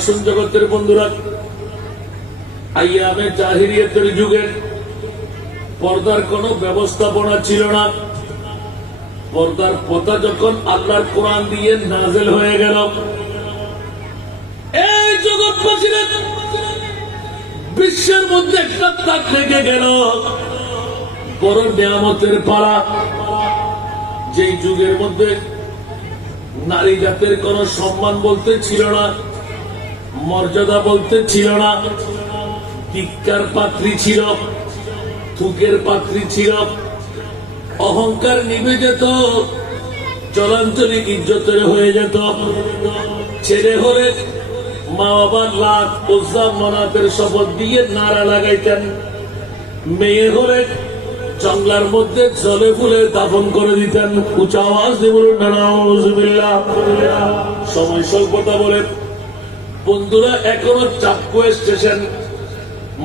আসুন জগতের বন্ধুরা, আইয়ামে জাহিলিয়াতের যুগে পর্দার কোনো ব্যবস্থাপনা ছিল না। পর্দার পতা যখন আল্লাহর কোরআন দিয়ে নাযিল হয়ে গেল, এই জগৎবাসীরা বিশ্বের মধ্যে একটা তাক লেগে গেল, বড় নিয়ামতের পাড়া। যেই যুগের মধ্যে নারী জাতের কোন সম্মান বলতে ছিল না, মর্যাদা বলতে ছিল না, ধিক্কার পাত্রী ছিল, থুকের পাত্রী ছিল, অহংকার নিভে যেত, চলাঞ্চলি ইজ্জতের হয়ে যেত। ছেলে হলে মা বাবার লাত উজ্জা মানাতের শপথ দিয়ে নারা লাগাইতেন, মেয়ে হলে জঙ্গলার মধ্যে জলে ফুলে দাফন করে দিতেন। উঁচা আওয়াজ দিয়ে বলুন নাউজুবিল্লাহ। সময় স্বল্পতা বলে বন্ধুরা, এখনো চাঁদপুর স্টেশন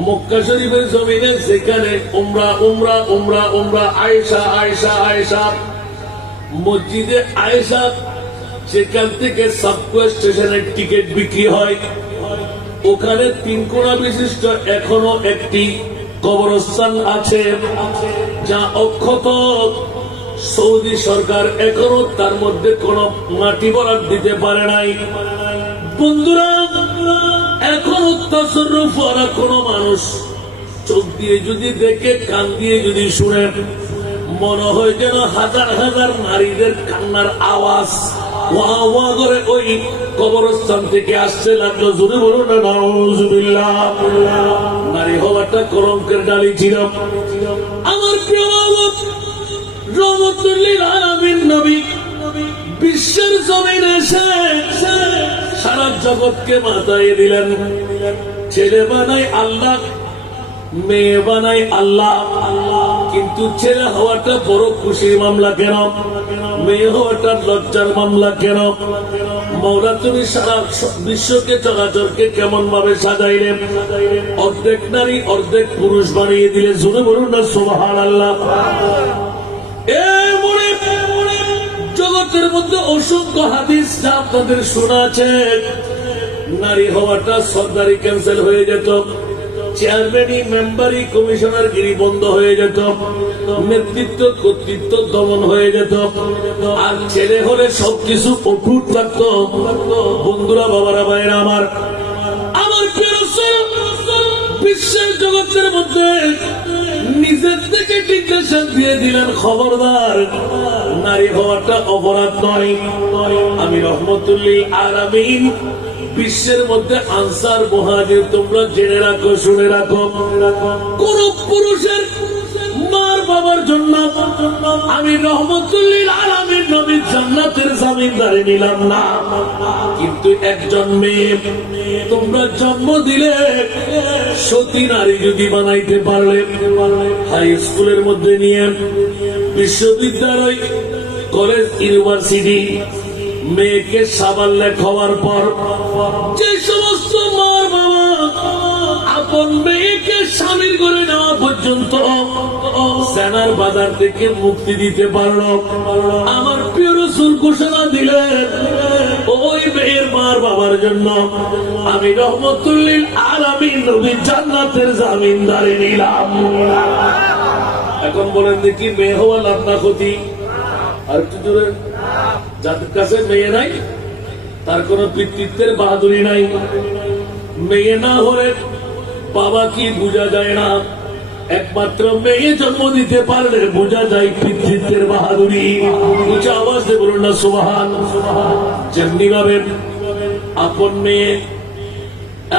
মক্কা শরীফের জমিনে, যেখানে উমরা উমরা উমরা উমরা আয়েশা আয়েশা আয়েশা, মসজিদে আয়েশা, সেখান থেকে চাঁদপুর স্টেশনের টিকিট বিক্রি হয়। ওখানে 3 কোণা বিশিষ্ট এখনো একটি কবরস্থান আছে, যা অক্ষত। সৌদি সরকার এখনো তার মধ্যে কোন মাটি বরাদ দিতে পারে নাই। বন্ধুরা, এখনো তাসাররুফ করা কোন মানুষ চোখ দিয়ে যদি দেখে, কান দিয়ে যদি শুনে, মনে হয় যেন হাজার হাজার নারীদের কান্নার আওয়াজ ওয়া ওয়া করে ওই কবরস্থান থেকে আসতে লাগলো। জোরে বলুন না নাউজুবিল্লাহ। নারী হওয়াটা কলঙ্কের ডালি ছিল। আমার প্রিয় রহমতুল লিল আলামিন নবী বিশ্বের জমিনে এসে সারা জগৎকে মাথায় দিলেন। ছেলে বানাই আল্লাহ, মেয়ে বানাই আল্লাহ, কিন্তু ছেলে হওয়াটা বড় খুশির মামলা কেন? মেয়ে হওয়াটা লজ্জার মামলা কেন? মওলা তুমি সারা বিশ্বকে চলাচলকে কেমন ভাবে সাজাইলেন? অর্ধেক নারী অর্ধেক পুরুষ বানিয়ে দিলে। জোরে বলুন না সুবহানাল্লাহ। জগতের মধ্যে অসংখ্য হাদিস যা আপনাদের শোনা আছে। নারী হওয়াটা সরকারি ক্যান্সেল হয়ে যেত, চেয়ারম্যানই মেম্বারি কমিশনার গিরি বন্ধ হয়ে যেত, নেতৃত্ব কর্তৃত্ব দমন হয়ে যেত। আর ছেলে হলে সবকিছু অটুট থাকত। বন্ধুরা, বাবারা, ভাইয়েরা আমার, আমার বিশ্বের জগতের মধ্যে নিজের থেকে জিজ্ঞাসা দিয়ে দিলেন, খবরদার, নারী হওয়াটা অপরাধ নয়। আমি রহমতুল লিল আলামিন বিশ্বের মধ্যে আনসার মুহাজির, তোমরা জেনে রাখো, শুনে রাখো, কোন পুরুষের মার বাবার জন্য আমি রহমতুল লিল আলামিন নবী জান্নাতের জামিনদারি নিলাম না। কিন্তু একজন মেয়ে তোমরা জন্ম দিলে, সতী নারী যদি বানাইতে পারলে, হাই স্কুলের মধ্যে নিয়ে বিশ্ববিদ্যালয়, কলেজ, ইউনিভার্সিটি, মেয়েকে সাবাল্যক হওয়ার পর যে সমস্ত মার বাবা আপন মেয়েকে স্বামীর করে নেওয়া পর্যন্ত সেনার বাজার থেকে মুক্তি দিতে পারলো, আমার প্রিয় রাসূল ঘোষণা দিলেন, ওই মেয়ের মার বাবার জন্য আমি রহমতুল লিল আলামিন নবী জান্নাতের জামিনদারি নিলাম। এখন বলেন দেখি, মেয়ে হওয়া লাভ না ক্ষতি? আর একটু জোরে। যাদের কাছে মেয়ে নাই তার কোন পিতৃত্বের বাহাদুরি নাই। মেয়ে না হলে বাবা কি বোঝা যায় না, একমাত্র মেয়ে জন্ম দিতে পারলে বোঝা যায় পিতৃত্বের বাহাদুরি। উঁচা আওয়াজ দিয়ে বলুন না সুবহান। যেমনি ভাবে আপন মেয়ে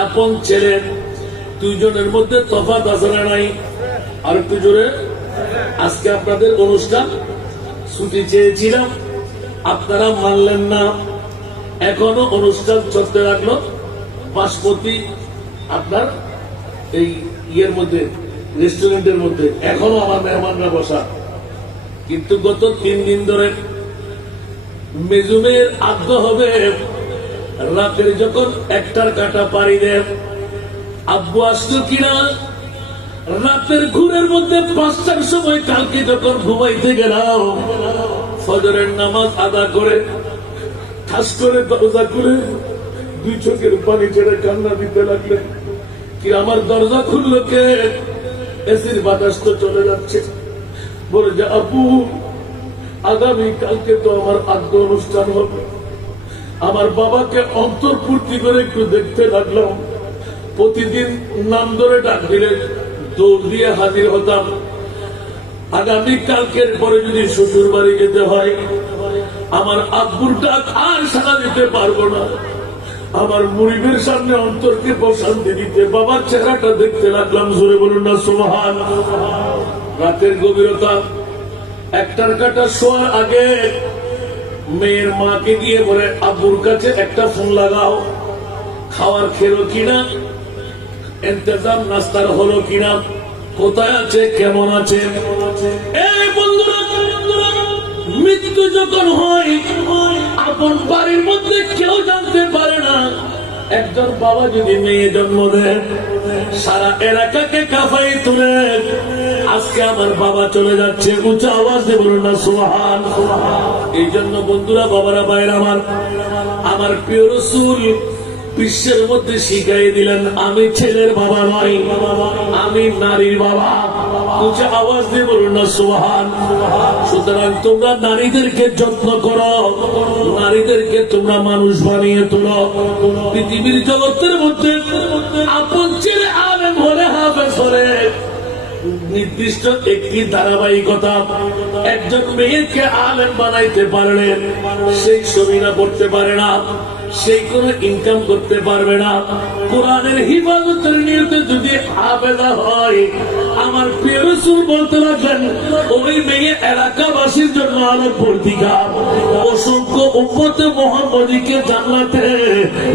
আপন ছেলে দুইজনের মধ্যে তফাৎ আছে না নাই? আর একটু জোরে। আজকে আপনাদের অনুষ্ঠান ছুটি চেয়েছিলাম, আপনারা মানলেন না, এখনো অনুষ্ঠান চলতে লাগলো। বাসপতি আপনার এই ইয়ের মধ্যে, রেস্টুরেন্টের মধ্যে এখনো আমার মেহমানরা বসা। কিন্তু গত 3 দিন ধরে মেজুমের আদ্য হবে, রাতের যখন 1টার কাটা পাড়ি দেন, আব্বু আসলো কিনা, রাতের ঘুরের মধ্যে 5টার সময় কালকে যখন ঘুমাইতে গেলাম, ফজরের নামাজ আদা করে ঠাস করে দরজা করে দুই চোখের পানি ছেড়ে কান্না দিতে লাগলেন। কি আমার দরজা খুললো কে? এসির বাতাস তো চলে যাচ্ছে। বলে যে আপু, আগামী কালকে তো আমার আদ্য অনুষ্ঠান হবে। আমার বাবাকে অন্তর্পূর্তি করে একটু দেখতে লাগলাম। প্রতিদিন নাম ধরে ডাক দিলে দৌড় দিয়ে হাজির হতাম। আগামী কালকের পরে যদি শ্বশুর বাড়ি যেতে হয়, আমার আব্বুর ডাক আর সাড়া দিতে পারবো না। আমার মুরিবের সামনে অন্তরকে প্রশান্তি দিতে বাবার চেহারাটা দেখতে লাগলাম। জোরে বলুন না সুবহান। রাতের গভীরতা, একটার কাটা শোয়ার আগে মেয়ের মাকে গিয়ে বলে আব্বুর কাছে একটা ফোন লাগাও, খাওয়ার খেলো কিনা, ইন্তজাম নাস্তার হলো কিনা, কোথায় আছে, কেমন আছে। এই বন্ধুরা, মৃত্যু যখন হয় আপন বাড়ির মধ্যে কেউ জানতে পারে না। একজন বাবা যদি মেয়ে জন্ম দেন, সারা এলাকাকে কাফাই তুলে আজকে আমার বাবা চলে যাচ্ছে, উঁচা আওয়াজ দিয়ে বলুন না সুবহান। এই জন্য বন্ধুরা, বাবারা, ভাইরা আমার প্রিয় রাসূল বিশ্বের মধ্যে শিখাই দিলেন, আমি ছেলের বাবা নই, আমি নারীর বাবা। উঁচা আওয়াজ দিয়ে বলুন না সুবহান। সুতরাং তোমরা নারীদেরকে যত্ন করো, নারীদেরকে তোমরা মানুষ বানিয়ে তোলো। পৃথিবীর জগতের মধ্যে আপন ছেলে আলেম হলে, হাফেজ হলে নির্দিষ্ট একটি ধারাবাহিকতা, একজন মেয়েকে আলেম বানাইতে পারলেন, সেই ছবিনা পড়তে পারে না, সেই কোনো ইনকাম করতে পারবে না। কোরআনের হিফাজতের নিয়তে যদি হাফেজা হয়, আমার প্রিয় রাসূল বলতে লাগলেন, ওই মেয়ে এলাকাবাসীর জন্য আলো পত্রিকা, অসংখ্য উম্মতে মুহাম্মদীকে জান্নাতে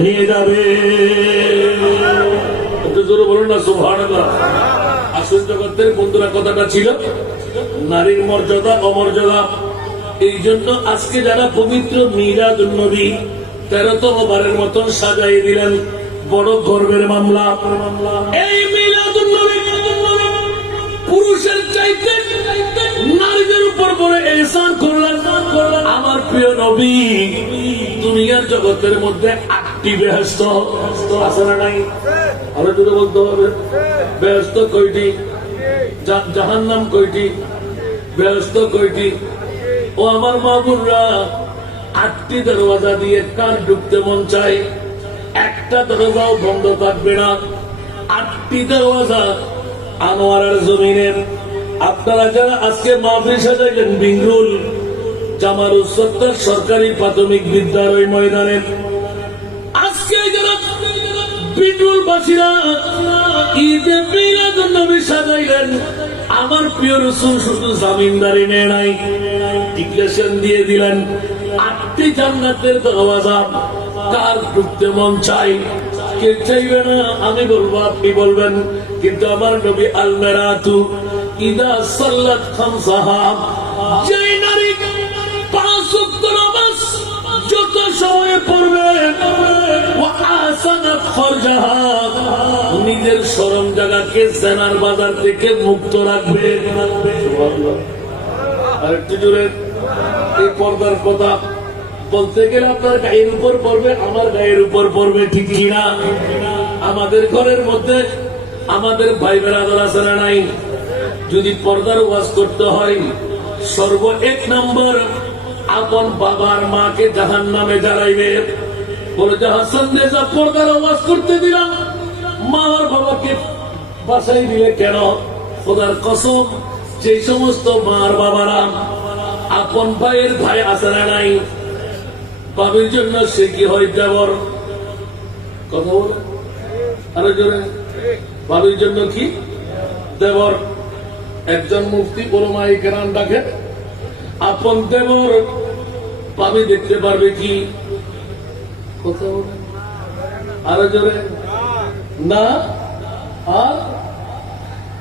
নিয়ে যাবে। জোরে বলুন না সুবহানাল্লাহ। আসল জগতের বন্ধুরা, কথাটা ছিল নারীর মর্যাদা অমর্যাদা। এই জন্য আজকে যারা পবিত্র মিলাদুন নবী 13তম বারের মতন সাজাই দিলেন, বড় গর্বের মামলা। এই মিলাদুন নবী পুরুষের চাইতে নারীদের উপর বড় ইহসান করলেন আমার প্রিয় নবী। দুনিয়ার জগতের মধ্যে 8টি বেহেশত আছে না নাই? আরো যদি বলতে হবে, বেহেশত কয়টি, জাহান্নাম কয়টি, বেহেশত কয়টি? ও আমার মাহবুবরা, 8টি দরওয়াজা দিয়ে কার ঢুকতে মন চায়, একটা দরওয়াজাও বন্ধ থাকবে না। 8টি দরওয়াজা আনোয়ারের জমিনের। আপনারা যারা আজকে মাহফিল সাজাইলেন বিঙ্গুল জামালুস সত্তর সরকারি প্রাথমিক বিদ্যালয় ময়দানে, আজকে যারা বিঙ্গুলবাসীরা ঈদে মিলাদুন নবী সাজাইলেন, আমার প্রিয় রাসূল শুধু জামিনদারি নেয় নাই, ডিক্লেরেশন দিয়ে দিলেন 8টি জান্নাতের দরওয়াজা কার ঢুকতে মন চাই। কে চাইবে না? আমি বলবো, আপনি বলবেন। কিন্তু আমার নবী আল মারাতু ইদা সাল্লাত খামসাহা, যেই নারী 5 ওয়াক্ত নামাজ যত সময়ে পড়বে, ওয়া আসানাত ফারজাহা, নিজের শরম জায়গাকে জেনার বাজার থেকে মুক্ত রাখবে। সুবহানাল্লাহ। আরেকটু জোরে। এই পর্দার কথা বলতে গেলে আপনার গায়ের উপর পড়বে, আমার গায়ের উপর পড়বে, ঠিক কিনা? আমাদের ঘরের মধ্যে আমাদের ভাই বেরাদর আছে না নাই? যদি পর্দার ওয়াজ করতে হয়, সর্ব 1 নম্বর আপন বাবার মাকে জাহান্নামে জ্বালাইবে। বলে যে হাসান রেজা পর্দার ওয়াজ করতে দিলাম, মা আর বাবাকে বাসাই দিলে কেন? খোদার কসম, যে সমস্ত মা আর বাবারা আপন ভাইয়ের ভাই আছে না নাই, বাবির জন্য সে কি হয় দেবর। কথা বলে আরো জোরে। বাবির জন্য কি দেবর। একজন মুফতি ওলামায়ে কেরাম ডাকে, আপন দেবর বাবি দেখতে পারবে কি? কথা বলে আরো জোরে না। আর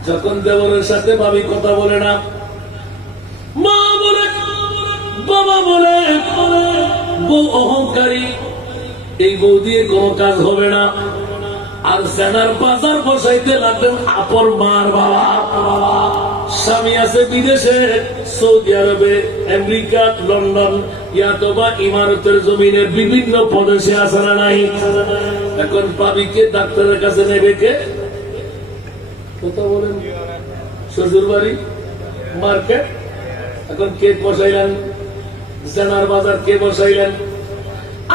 যখন দেবরের সাথে বাবি কথা বলে না, মা বলে, বাবা বলে, বউ অহংকারী, এই বউ দিয়ে কোনো কাজ হবে না। আর সেনার বাজার বসাইতে লাগলেন আপন মার বাবা। স্বামী আছে বিদেশে, সৌদি আরবে, আমেরিকা, লন্ডন, ইয়াতবা ইমারতের জমিনের বিভিন্ন প্রদেশে আছে না নাই? এখন পাবিকে ডাক্তারের কাছে নেবে কে? কথা বলেন। শ্বশুর বাড়ি, মার্কেট। এখন কে বসাইলেন? জানার বাজার কে বসাইলেন?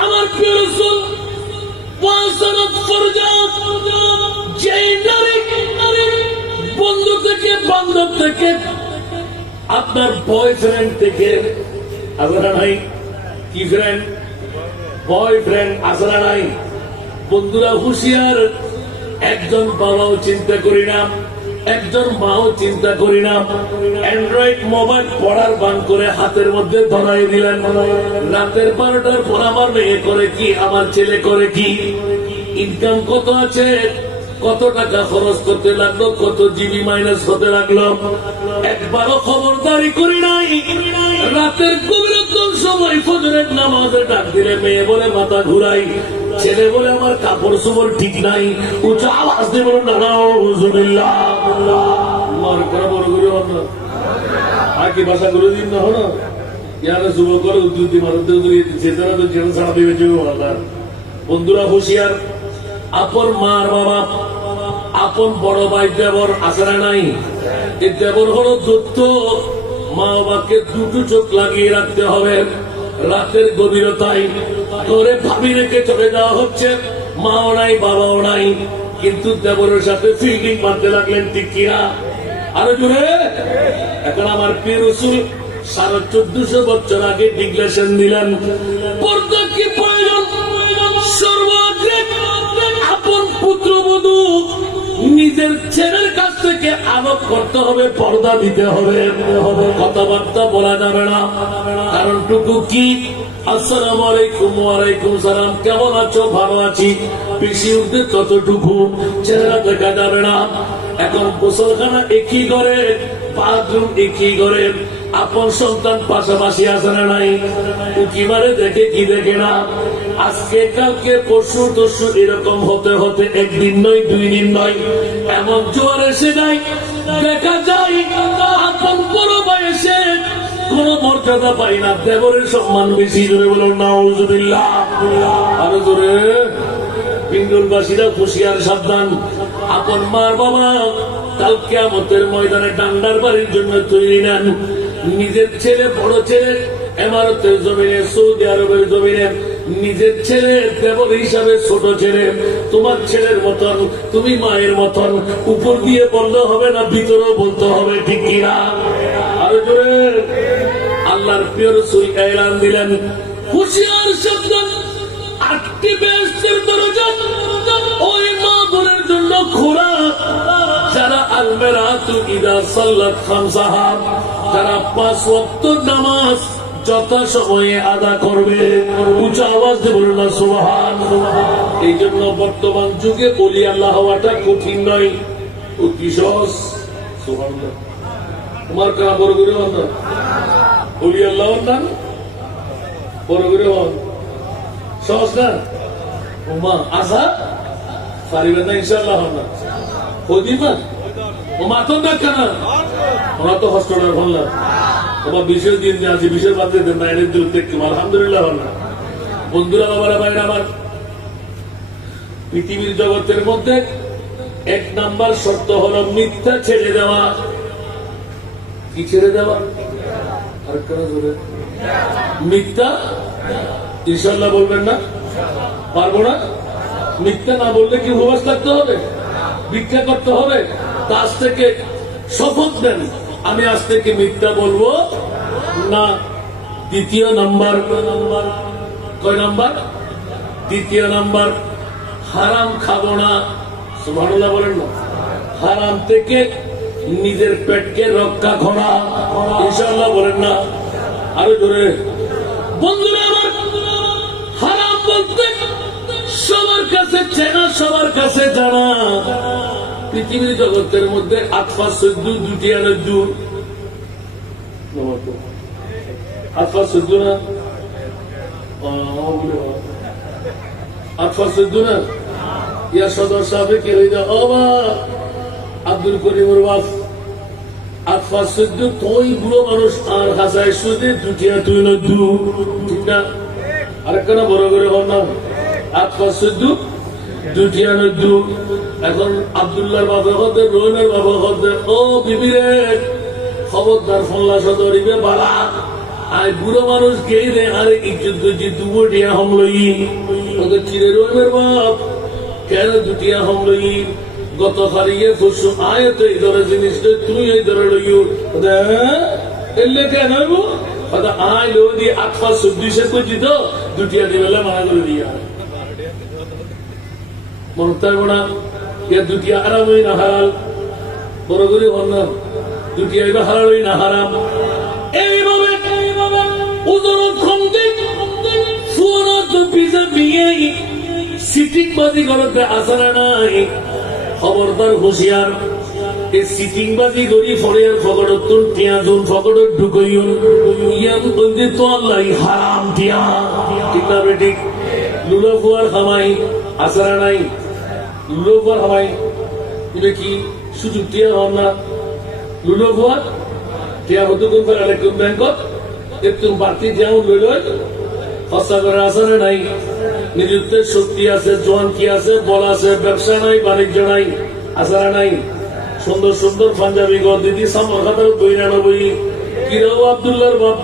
আমার প্রিয় রাসূল বন্ধু থেকে, বান্ধব থেকে, আপনার বয়ফ্রেন্ড থেকে, আসরা নাই? কি ফ্রেন্ড? বয়ফ্রেন্ড আসরা নাই? বন্ধুরা হুঁশিয়ার, একজন বাবাও চিন্তা করি না, একজন মাও চিন্তা করি না, অ্যান্ড্রয়েড মোবাইল পড়ার বান করে হাতের মধ্যে ধরাই দিলেন। রাতের 12টার পর আমার মেয়ে করে কি, আমার ছেলে করে কি, ইনকাম কত আছে, কত টাকা খরচ করতে লাগলো, কত জিবি মাইনাস হতে লাগলো, একবারও খবরদারি করি নাই। রাতের গভীরতম সময় ফজরের নামাজে ডাক দিলে মেয়ে বলে মাথা ঘুরাই, ছেলে বলে আমার কাপড় চোপড় ঠিক নাই, উঁচু আওয়াজ দিয়ে বলো নাউজুবিল্লাহ। আমার করা বড় করে হলো আর কি ভাষা করে দিন না হলো ইয়ারা যুবক করে উদ্যুতি মারতে চেতারা তো জেল ছাড়া দিবে বন্ধুরা হুঁশিয়ার। আপন মার বাবা, আপন বড় ভাই দেবর আসরা নাই? এই দেবর হলো দত্ত। মা বাবাকে দুটো চোখ লাগিয়ে রাখতে হবে। রাতের গভীরতায় করে ভাবি রেখে চলে যাওয়া হচ্ছে, মাও নাই বাবাও নাই, কিন্তু দেবরের সাথে ফিল্ডিং মারতে লাগলেন, ঠিক কিনা? আরো জোরে। এখন আমার প্রিয় রাসূল 1450 বছর আগে ডিক্লারেশন দিলেন, পর্দা কি প্রয়োজন? সর্বাগ্রে আপন পুত্রবধূ নিজের ছেলের কাছ থেকে আদব করতে হবে, পর্দা দিতে হবে, কথাবার্তা বলা যাবে না। কারণ টুকু কি, আসসালামু আলাইকুম, ওয়ালাইকুম সালাম, কেমন আছো, ভালো আছি, বেশি উঠতে ততটুকু, চেহারা দেখা যাবে না। এখন গোসলখানা একই করে, বাথরুম একই করে, আপন সন্তান পাশাপাশি আসে না নাই? উকি মারে দেখে কি দেখে না? আজকে কালকে পরশু তরশু এরকম হতে হতে একদিন নয়, 2 দিন নয়, এমন জোয়ার এসে যায়, দেখা যায় আপন বড় বয়সে কোন মর্যাদা পাই না, দেবরের সম্মান বেশি। জোরে বলুন নাউজুবিল্লাহ। আরো জোরে। পিণ্ডলবাসীরা হুঁশিয়ার, সাবধান। আপন মার বাবা কাল কিয়ামতের ময়দানে ডান্ডার বাড়ির জন্য তৈরি নেন। নিজের ছেলে, বড় ছেলে ইমারতের জমিনে, সৌদি আরবের জমিনে, নিজের ছেলে দেবর হিসাবে ছোট ছেলে, তোমার ছেলের মতন, তুমি মায়ের মতন। উপর দিয়ে বললে হবে না, ভিতরেও বলতে হবে, ঠিক কিনা? আরো জোরে। আল্লাহর প্রিয় রাসূল এলান দিলেন, হুঁশিয়ার, সাবধান। 8টি বেহেশতের দরজা ওই মা বোনের জন্য খোলা, যারা আলমেরাতু ইদা সাল্লাত খামসাহা, যারা 5 ওয়াক্ত নামাজ যথাসময়ে আদা করবে। উচ্চ আওয়াজ দিয়ে বলুন না সুবহানাল্লাহ। এই জন্য বর্তমান যুগে ওলি আল্লাহ হওয়াটা কঠিন নয়, অতি সহজ। সুবহানাল্লাহ। তোমার কারা বড় করে হন না, ওলি আল্লাহ নাম বড় করে হন, সহজ না? ওমা আশা পারিবেন না ইনশাআল্লাহ। হন না হদিমা ওমা তো না কেন, ওরা তো হস্টলার ভাল্লা, ওমা বিশেষ দিন আছে, বিশেষ বাদ দেন না, এর দূর দেখতে আলহামদুলিল্লাহ। হন না বন্ধুরা, বাবারা, ভাইরা আমার, পৃথিবীর জগতের মধ্যে 1 নাম্বার শর্ত হলো মিথ্যা ছেড়ে দেওয়া। কি ছেড়ে দেওয়া? আর কেন ধরে মিথ্যা? ইনশাল্লাহ বলবেন না? পারবো না। মিথ্যা না বললে কি উপবাস থাকতে হবে, ভিক্ষা করতে হবে? তা আজ থেকে শপথ দেন, আমি আজ থেকে মিথ্যা বলবো না। দ্বিতীয় নাম্বার, কয় নাম্বার? দ্বিতীয় নাম্বার, হারাম খাবো না। সুবহানাল্লাহ বলেন না? হারাম থেকে নিজের পেটকে রক্ষা করা। ইনশাআল্লাহ বলেন না? আরো জোরে। বন্ধুরা আমার, হারাম বলতে সবার কাছে চেনা, সবার কাছে জানা। পৃথিবীর জগতের মধ্যে 8-5-14 দুটি আনের দূর, 8-5-14 না, 8-5-14 না। ইয়া সদর সাহেব কে হয়ে যাও, আব্দুল করিমের বাপ আফা সদ্য তুই বুড়ো মানুষ আর হাসায় সুদে দুটিয়া তুই না দু ঠিক না আরেকখানা বড় করে বল না আফা সদ্য দুটিয়া না দু এখন আব্দুল্লাহর বাবা হতে রহিমের বাবা হতে ও বিবিরে খবরদার ফল্লা সদরিবে বালা আয় বুড়ো মানুষ গেই রে আরে ইজ্জত গজি দুবো টিয়া হমলই ওকে চিরে রহিমের বাপ কেন দুটিয়া হমলই গত ফারিয়ে ফুসু আয় তো এই ধরে জিনিসটা তুই এই ধরে লইও এলে কেন কথা আয় লো দিয়ে আটফা চব্বিশে করছি তো দুটিয়া দিবেলা মানা করে দিয়া মনে থাকবো না দুটিয়া আরাম হই না হারাল বড় করে হন না দুটিয়া এবার হারাল হই না হারাম এইভাবে উদরত খন্ডে ফুরত পিজা বিয়ে সিটিং বাজি করতে আসারা নাই খবরদার হুঁশিয়ার এই সিটিং বাজি করি ফরিয়ার ফকড়তুন টিয়াজুন ফকড়ত ঢুকইউন ইয়াম বন্ধে তো আল্লাহ হারাম টিয়া ঠিক না বেটি লুলো ফুয়ার খামাই আসারা নাই লুলো ফুয়ার খামাই এটা কি সুযোগ টিয়া হন না লুলো ফুয়ার টিয়া হতো কোন ফেরালে কোন ব্যাংকত একটু বাড়তি যেমন লইল হস্তা করে আসারে নাই নিযুক্তের শক্তি আছে জোয়ান কি আছে বল আছে ব্যবসা নাই বাণিজ্য নাই আসারা নাই সুন্দর সুন্দর পাঞ্জাবি গর দিদি সামর খাতার 92 কিরাও আব্দুল্লাহর বাপ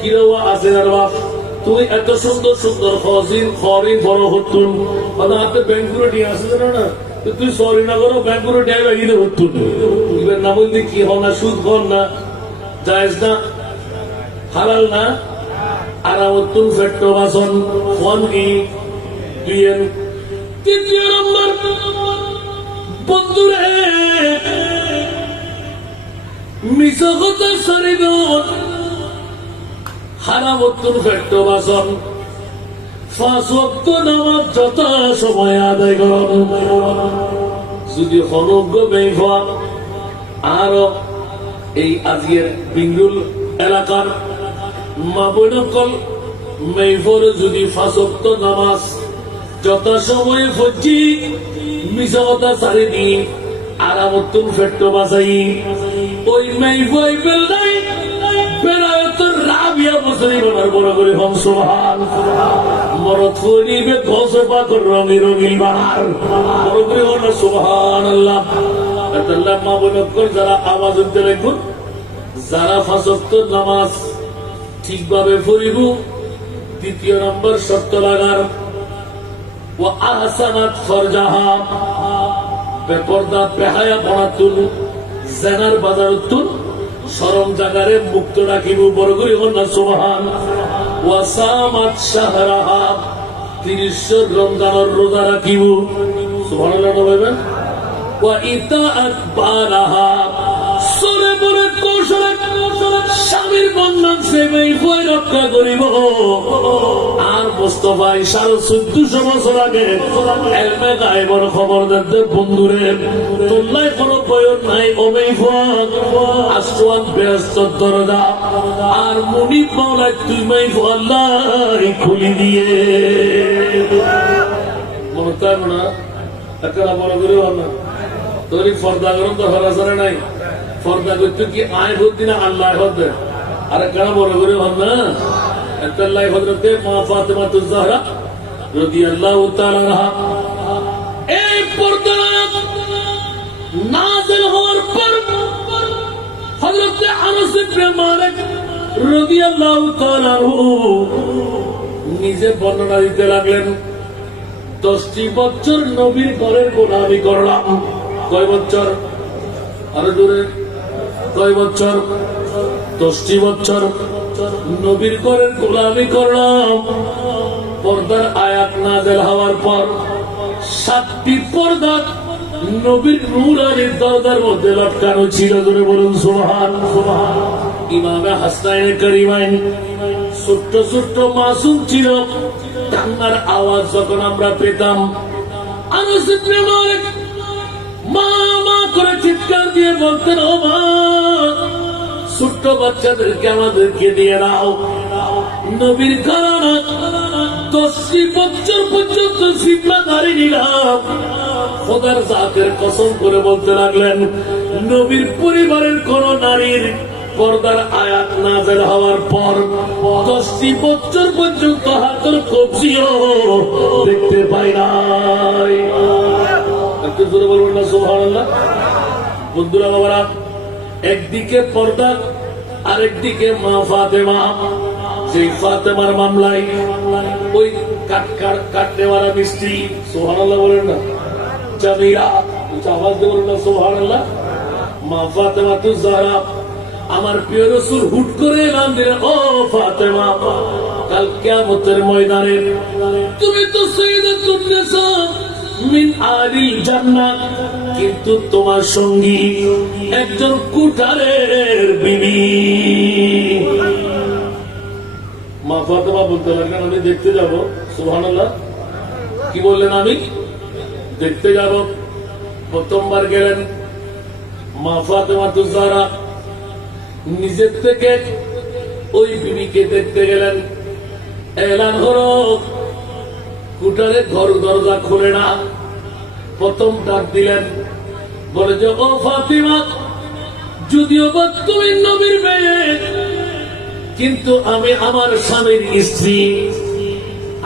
কিরাও আসেনার বাপ তুই এত সুন্দর সুন্দর খজিন খরিন বড় হতুন হাতে ব্যাংকুরে দিয়ে আসে না তুই সরি না করো ব্যাংকুরে দিয়ে লাগিয়ে হতুন এবার না বলতে কি হন না সুদ হন না জায়েজ না হালাল না আরামতুন ফেট্টো বাসন ফোন ই দুইয়ের তৃতীয় নম্বর বন্ধুরে মিশকত শরীর হারামতুন ফেট্টো বাসন 5 ওয়াক্ত নামাজ যত সময় আদায় করুন যদি হনজ্ঞ বেফা আর এই আজকের বিঙ্গুল এলাকার মা বৈনকল মেফর যদি 5 ওয়াক্ত নামাজ যথা সময়ে ফজি মিশকতা সারি দিন আরামতুন ফেট্টো বাসাই ওই মেফাই বেলাই বেলায়তের রাবিয়া বসরি বনার বড় করে হম সুবহান মরত ফরিবে ঘোষে পাকর রঙি রঙিল বাহার বড় করে হন সুবহানাল্লাহ আল্লাহ মা বৈনকল যারা আওয়াজ উঠতে রাখুন যারা 5 ওয়াক্ত নামাজ ঠিকভাবে পড়িব দ্বিতীয় নম্বর শর্ত লাগার ও আহসানাত ফরজাহা বেপরদা বেহায়া বনাতুন জেনার বাজারতুন শরম জাগারে মুক্ত রাখিব বড় করে হন না সুবহান ওয়া সামাত শাহরাহা 30 রমজানের রোজা রাখিব সুবহানাল্লাহ বলবেন ওয়া ইতাআত বারাহা সরে বলে কৌশলে স্বামীর বন্ধন সেবাই বই রক্ষা করিব আর মোস্তফাই 1450 বছর আগে এলমে গায়েবের খবর দিতে বন্ধুরে তোল্লাই কোনো প্রয়োগ নাই ওমেই ফাক আসওয়ান ব্যস্ত দরজা আর মুনিব মাওলাই তুমি আল্লাহ খুলি দিয়ে মনে থাকবে না একটা বড় করে না তোর ফর্দা গরম তো হরাসারে নাই ফর্দা করতে কি আয় হতি না আল্লাহ হতে আর কেন বড় করে হন না আল্লাহ হজরতে মা ফাতেমা তুজ-জাহরা রাদিয়াল্লাহু তাআলা আনহা এই পর্দা নাযিল হওয়ার পর হযরত আনাস ইবনে মালিক রাদিয়াল্লাহু তাআলা নিজে বর্ণনা দিতে লাগলেন 10টি বছর নবীর ঘরের গোলামি করলাম কয় বছর আরো দূরে কয় বছর 10টি বছর নবীর ঘরের গোলামি করলাম পর্দার আয়াত নাযিল হওয়ার পর 7টি পর্দা নবীর নূরানির দরজার মধ্যে লটকানো ছিল ধরে বলুন সুবহান সুবহান ইমামে হাসানাইন কারিমাইন ছোট্ট ছোট্ট মাসুম ছিল কান্নার আওয়াজ যখন আমরা পেতাম আনাস ইবনে মালিক মা মা করে চিৎকার দিয়ে বলতেন ও মা ছোট্ট বাচ্চাদেরকে আমাদেরকে দিয়ে দাও নবীর ঘরানা 10টি বছর পর্যন্ত সিজদাদারি নিলাম খোদার জাতের কসম করে বলতে লাগলেন নবীর পরিবারের কোন নারীর পর্দার আয়াত নাযিল হওয়ার পর 10টি বছর পর্যন্ত হাতের কবজিও দেখতে পাই নাই। একটু জোরে বলবেন না সুবহানাল্লাহ। বন্ধুরা বাবারা, একদিকে পর্দা আরেকদিকে মা ফাতেমা। সেই ফাতেমার মামলায় ওই কাটনেওয়ালা মিস্ত্রি, সুবহানাল্লাহ বলেন না, জামিলা, আওয়াজ দিয়ে বলেন না সুবহানাল্লাহ। মা ফাতেমা তো যারা আমার প্রিয় রাসূল হুট করে নাম দিলেন, ও ফাতেমা, কাল কিয়ামতের ময়দানে তুমি তো সাইয়্যিদাতুন নিসা মিন আলিল জান্নাহ, কিন্তু তোমার সঙ্গী একজন কুঠারের বিবি। মা ফাতেমা বলতে লাগলেন, আমি দেখতে যাব। সুবহানাল্লাহ। কি বললেন? আমি দেখতে যাব। প্রথমবার গেলেন মা ফাতেমা তো যারা নিজের থেকে ওই বিবিকে দেখতে গেলেন। এলান হলো, কুটারে ঘর দরজা খুলে না। প্রথম ডাক দিলেন, বলে যে, ও ফাতিমা, যদিও বা তুমি নবীর মেয়ে, কিন্তু আমি আমার স্বামীর স্ত্রী,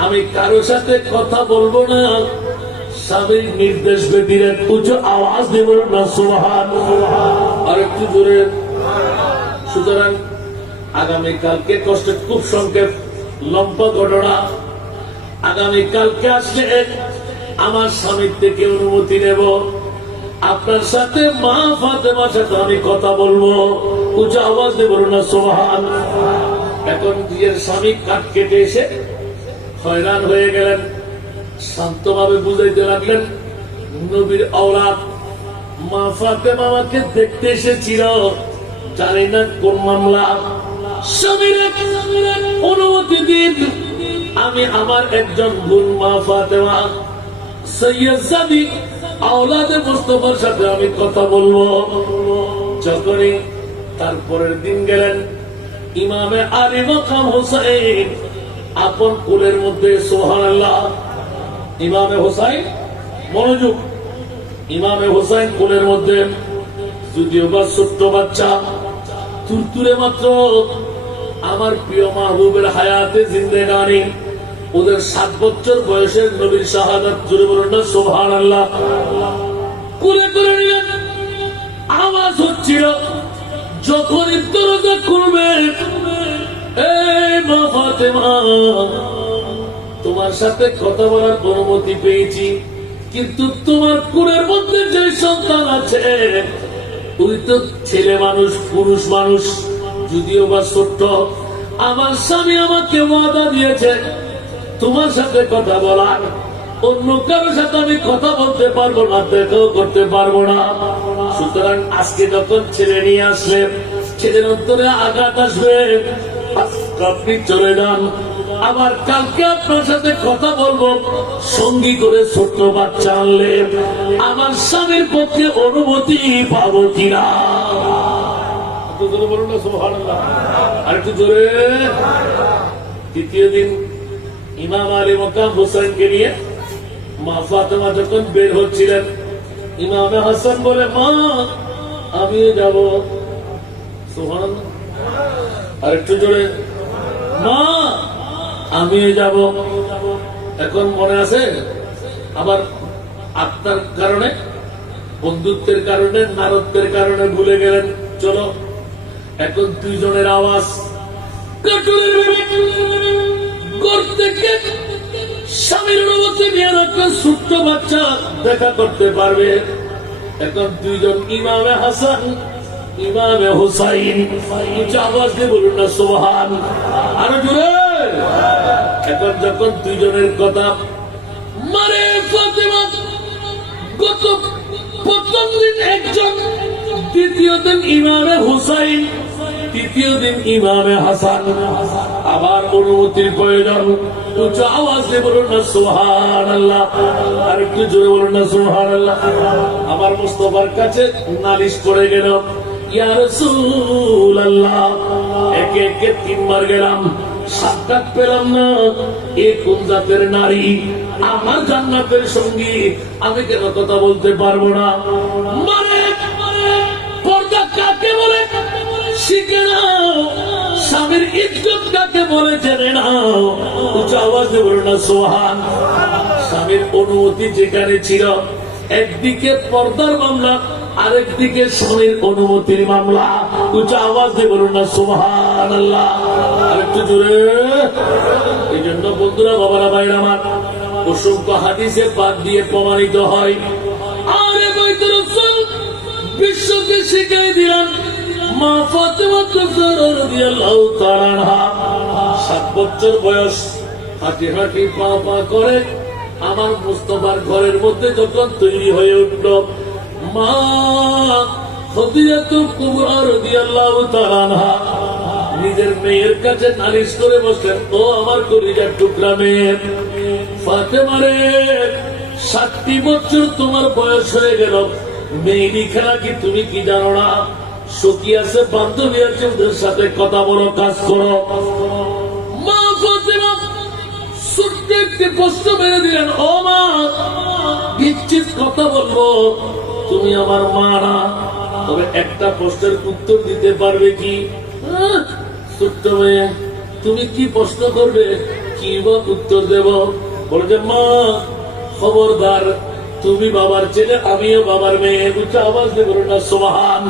আমি কারো সাথে কথা বলবো না। স্বামীর নির্দেশ দিলেন, উচ্চ আওয়াজ দেব না সুবহানাল্লাহ। আর একটু জোরে। সুতরাং আগামীকালকে কষ্ট, খুব সংক্ষেপ লম্বা ঘটনা, আগামীকালকে আসলে আমার স্বামীর থেকে অনুমতি নেব, আপনার সাথে মা ফাতেমার সাথে আমি কথা বলবো। উচ্চ আওয়াজ দেব না সুবহানাল্লাহ। এখন নিজের স্বামী কাঠ কেটে এসে হয়রান হয়ে গেলেন। শান্তভাবে বুঝাইতে লাগলেন, নবীর আওলাদ মা ফাতেমা আমাকে দেখতে এসেছিল, জানি না কোন মামলা। স্বামীর অনুমতি দিন, আমি আমার একজন বোন মা ফাতেমা সৈয়দ আওলাদে মুস্তাফার সাথে আমি কথা বলবো। যখনই তারপরের দিন গেলেন, ইমামে আলী মাকাম হোসেন আপন কোলের মধ্যে, সুবহানাল্লাহ, ইমামে হোসাইন, মনোযোগ, ইমামে হোসাইন কোলের মধ্যে, যদিও বা ছোট্ট বাচ্চা, তুরতুরে মাত্র, আমার প্রিয় মাহবুবের হায়াতে জিন্দেগানি, ওদের 7 বছর বয়সের নবীর শাহাদাত, জুড়ে বলুন না সুবহানাল্লাহ। কোলে করে নিলেন, আওয়াজ হচ্ছিল, যখনই দরজা খুলবে, এই মা ফাতেমা, তোমার সাথে কথা বলার অনুমতি পেয়েছি, কিন্তু তোমার কোলের মধ্যে যে সন্তান আছে ওই তো ছেলে মানুষ, পুরুষ মানুষ, যদিও বা ছোট্ট। আমার স্বামী আমাকে ওয়াদা দিয়েছে তোমার সাথে কথা বলার, অন্য কারোর সাথে আমি কথা বলতে পারবো না, দেখাও করতে পারবো না। সুতরাং আজকে যখন ছেলে নিয়ে আসলেন, ছেলের অন্তরে আঘাত আসবে, আপনি চলে যান, আবার কালকে আপনার সাথে কথা বলবো। সঙ্গী করে ছোট্ট বাচ্চা আনলে আমার স্বামীর পক্ষে অনুমতি পাবো কিনা? বলুন না সুবহানাল্লাহ। আর একটু জোরে। তৃতীয় দিন ইমাম আলী মাকাম হোসেনকে নিয়ে মা ফাতেমা যখন বের হচ্ছিলেন, ইমামে হাসান বলে, মা আমি যাব। সুবহানাল্লাহ। আর একটু জোরে। মা আমি যাব। এখন মনে আছে, আবার আত্মার কারণে, বন্ধুত্বের কারণে, নারত্বের কারণে ভুলে গেলেন। চলো, এখন দুইজনের আওয়াজ, স্বামীর অনুমতি নিয়ে একটা ছোট্ট বাচ্চা দেখা করতে পারবে। এখন দুইজন, ইমামে হাসান, ইমামে হুসাইন, আওয়াজ দিয়ে বলুন না সুবহান। আরো জোরে। এখন যখন দুইজনের কথা, মারে ফাতেমা, গত প্রথম দিন একজন, দ্বিতীয় দিন ইমামে হুসাইন, তৃতীয় দিন ইমামে হাসান, আবার অনুমতির প্রয়োজন। উচ্চ আওয়াজ দিয়ে বলুন না সুবহানাল্লাহ। আর একটু জোরে বলুন না সুবহানাল্লাহ। আমার মুস্তাফার কাছে নালিশ করে গেল, ইয়া রাসূলুল্লাহ, একে একে 3 বার গেলাম, সাক্ষাৎ পেলাম না। এ কোন জাতের নারী, আমার জান্নাতের সঙ্গী, আমি কেন কথা বলতে পারবো না? মানে শিখে নাও, স্বামীর ইজ্জত কাকে বলে জেনে নাও। উচ্চ আওয়াজে বলো না সুবহান। স্বামীর অনুমতি যেখানে ছিল, একদিকে পর্দার মামলা, আরেকদিকে স্বামীর অনুমতির মামলা। উচ্চ আওয়াজে বলুন না সুবহানাল্লাহ। আরেকটু জোরে। এই জন্য বন্ধুরা, বাবারা, ভাইরা আমার, অসংখ্য হাদিসে পাক দিয়ে প্রমাণিত হয়। আরে বাইতুর রাসূল বিশ্বকে শিখিয়ে দিলেন। মা ফাতেমা রাদিয়াল্লাহু তাআলা আনহা 7 বছর বয়স, হাঁটি হাঁটি পা পা করে আমার মুস্তাফার ঘরের মধ্যে যখন তৈরি হয়ে উঠল, মা খাদিজাতুল কুবরা রাদিয়াল্লাহু তাআলা আনহা নিজের মেয়ের কাছে নালিশ করে বসলেন, ও আমার কলিজার টুকরা মেয়ে ফাতেমা রে, 7 বছর তোমার বয়স হয়ে গেল, মেয়েলি খেলা কি তুমি কি জানো না? সখী আছে, বান্ধবী আছে, ওদের সাথে কথা বলো, কাজ করো। মা ফাতেমা ছোট্ট একটি প্রশ্ন মেরে দিলেন, ও মা, নিশ্চিত কথা বলবো, তুমি আমার মা না, তবে একটা প্রশ্নের উত্তর দিতে পারবে কি? ছোট্ট মেয়ে, তুমি কি প্রশ্ন করবে? কি বা উত্তর দেব? বলে যে, মা খবরদার, তুমি বাবার ছেলে, আমিও বাবার মেয়ে। উচ্চ আওয়াজ দিয়ে বলুন না সুবহান।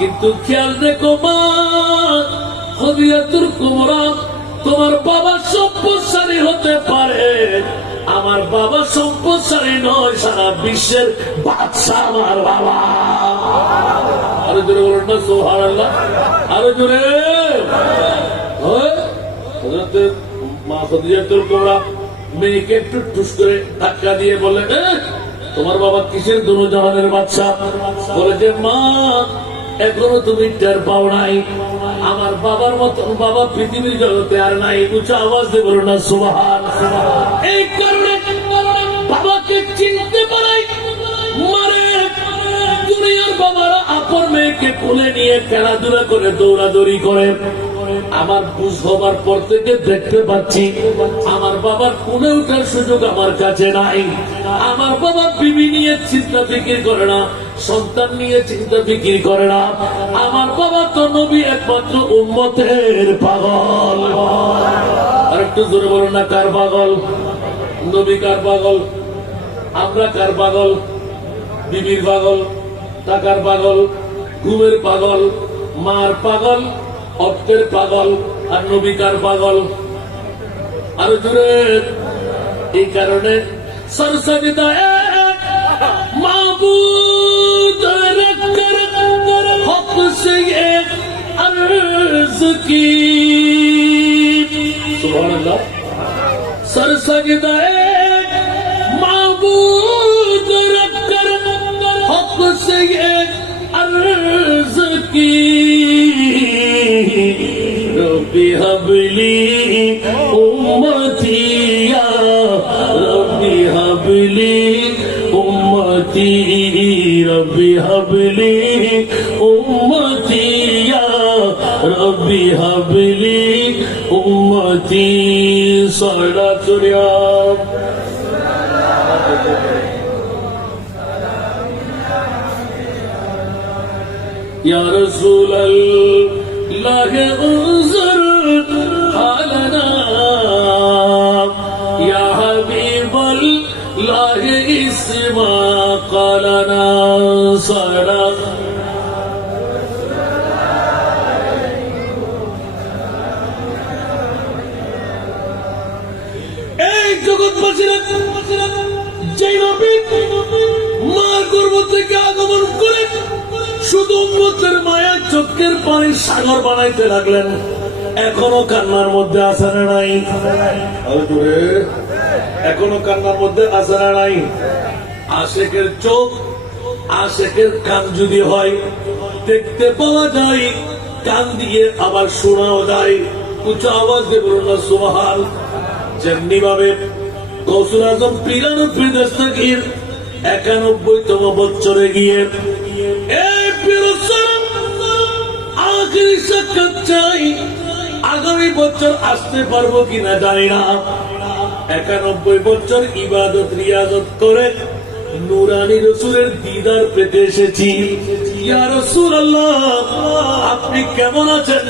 কিন্তু খেয়াল রেখো মা, খাদিজাতুল কুবরা তোমার বাবা সম্পদশালী হতে পারে, আমার বাবা সম্পদশালী নয়, সারা বিশ্বের বাদশা আমার বাবা। আরো জোরে বলুন না সুবহানাল্লাহ। আরো জোরে। মা খাদিজাতুল কুবরা মেয়েকে একটু টুস করে ধাক্কা দিয়ে বললেন, তোমার বাবা কিসের দুজাহানের বাদশা? বলে যে, মা এখনো তুমি টের পাও নাই, আমার বাবার মতন বাবা পৃথিবীর জগতে আর নাই। উচ্চ আওয়াজ দিয়ে বলো না সুবহান। এই কারণে বাবাকে চিনতে পারাই মারে। দুনিয়ার বাবারা আপন মেয়েকে কোলে নিয়ে খেলাধুলা করে, দৌড়াদৌড়ি করে। আমার বুঝ হবার পর থেকে দেখতে পাচ্ছি আমার বাবার কোলে ওঠার সুযোগ আমার কাছে নাই। আমার বাবা বিবি নিয়ে চিন্তা ফিকির করে না, সন্তান নিয়ে চিন্তা ফিকির করে না। আমার বাবা তো নবী একমাত্র উম্মতের পাগল। আর একটু জোরে বলুন না, কার পাগল? নবী কার পাগল? আমরা কার পাগল? বিবির পাগল, টাকার পাগল, ঘুমের পাগল, মার পাগল, অর্থের পাগল, আর নবী কার পাগল? আরো জোরে। এই কারণে সরসজদা মাবুদ রখকর হক সে अर्ज की। सुभानअल्लाह। सरसजदाए माबूद रखकर हक से ये अर्ज की। रब्बी हबली उम्मती या रब्बी हबली उम्मती रब्बी हबली उम्मती या रब्बी हबली उम्मती। सलातुल्लाह या रसूल अल्लाह उज़र हालना या हबीब अल्लाह इस्मा क़ालना। सला জগৎবাসীরা যেই নবী মার গর্ভ থেকে আগমন করে শুধু উম্মতের মায়ের চোখের পানির সাগর বানাইতে লাগলেন, এখনো কান্নার মধ্যে আছে না নাই? এখনো কান্নার মধ্যে আছে না নাই? আশেকের চোখ, আশেকের কান যদি হয়, দেখতে পাওয়া যায়, কান দিয়ে আবার শোনাও যায়। উচ্চ আওয়াজ দিয়ে বলুন না সুবহান। যেমনি ভাবে গৌসুল আজম পীরানব্বই দস্তগীর 91তম বছরে গিয়ে আখেরি সাক্ষাৎ চাই, আগামী বছর আসতে পারবো কিনা জানি না। 91 বছর ইবাদত রিয়াজত করে নুরানি রসুলের দিদার পেতে এসেছি। ইয়া রাসূলুল্লাহ, আপনি কেমন আছেন?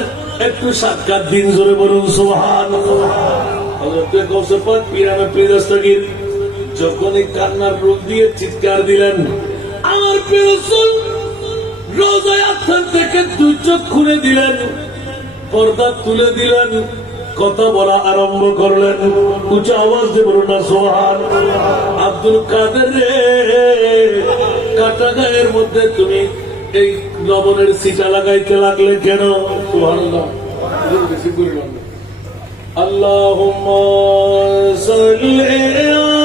একটু সাক্ষাৎ দিন, জোরে বলুন সুবহানাল্লাহ। হযরত গৌসে পাক পীরানে পীর দস্তগীর যখন এই কান্নার রূপ দিয়ে চিৎকার দিলেন, আমার প্রিয় রাসূল রোজায় আত্মার থেকে দুই চোখ খুলে দিলেন, পর্দা তুলে দিলেন, কথা বলা আরম্ভ করলেন। উচ্চ আওয়াজ দিয়ে বলুন না সুবহানাল্লাহ। আব্দুল কাদের রে, কাটা গায়ের মধ্যে তুমি এই লবণের সিটা লাগাইতে লাগলে কেন? সুবহানাল্লাহ। বেশি পরিমাণ আল্লাহুম্মা সাল্লি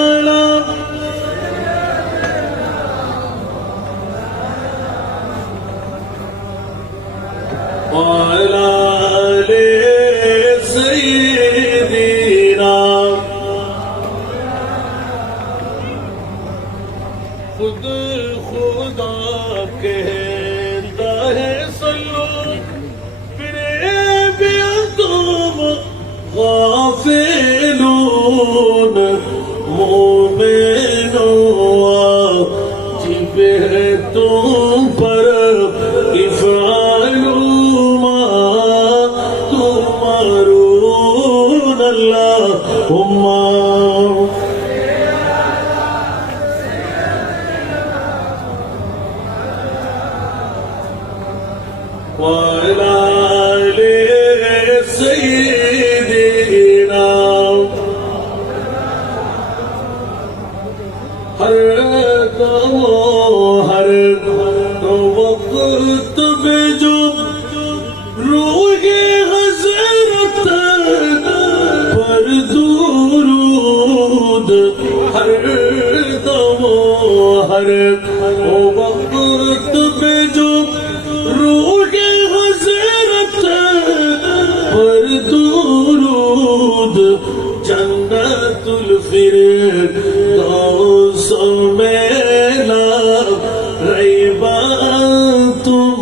আলা ওয়া আলা আলি সাইয়্যিদিনা खुद खुदा कहता है सल्लो फिर भी तुम गाफिलून मोमिनों जिब है तुम पर इफ़ालू मा तुमारून अल्लाहुम्मा وعلى آل سيدنا ہر دم ہر وقت میں جو روح حضرت پر درود ہر دم ہر وقت میں جو روح حضرت پر درود جنت الفردوس میں لا ریب تم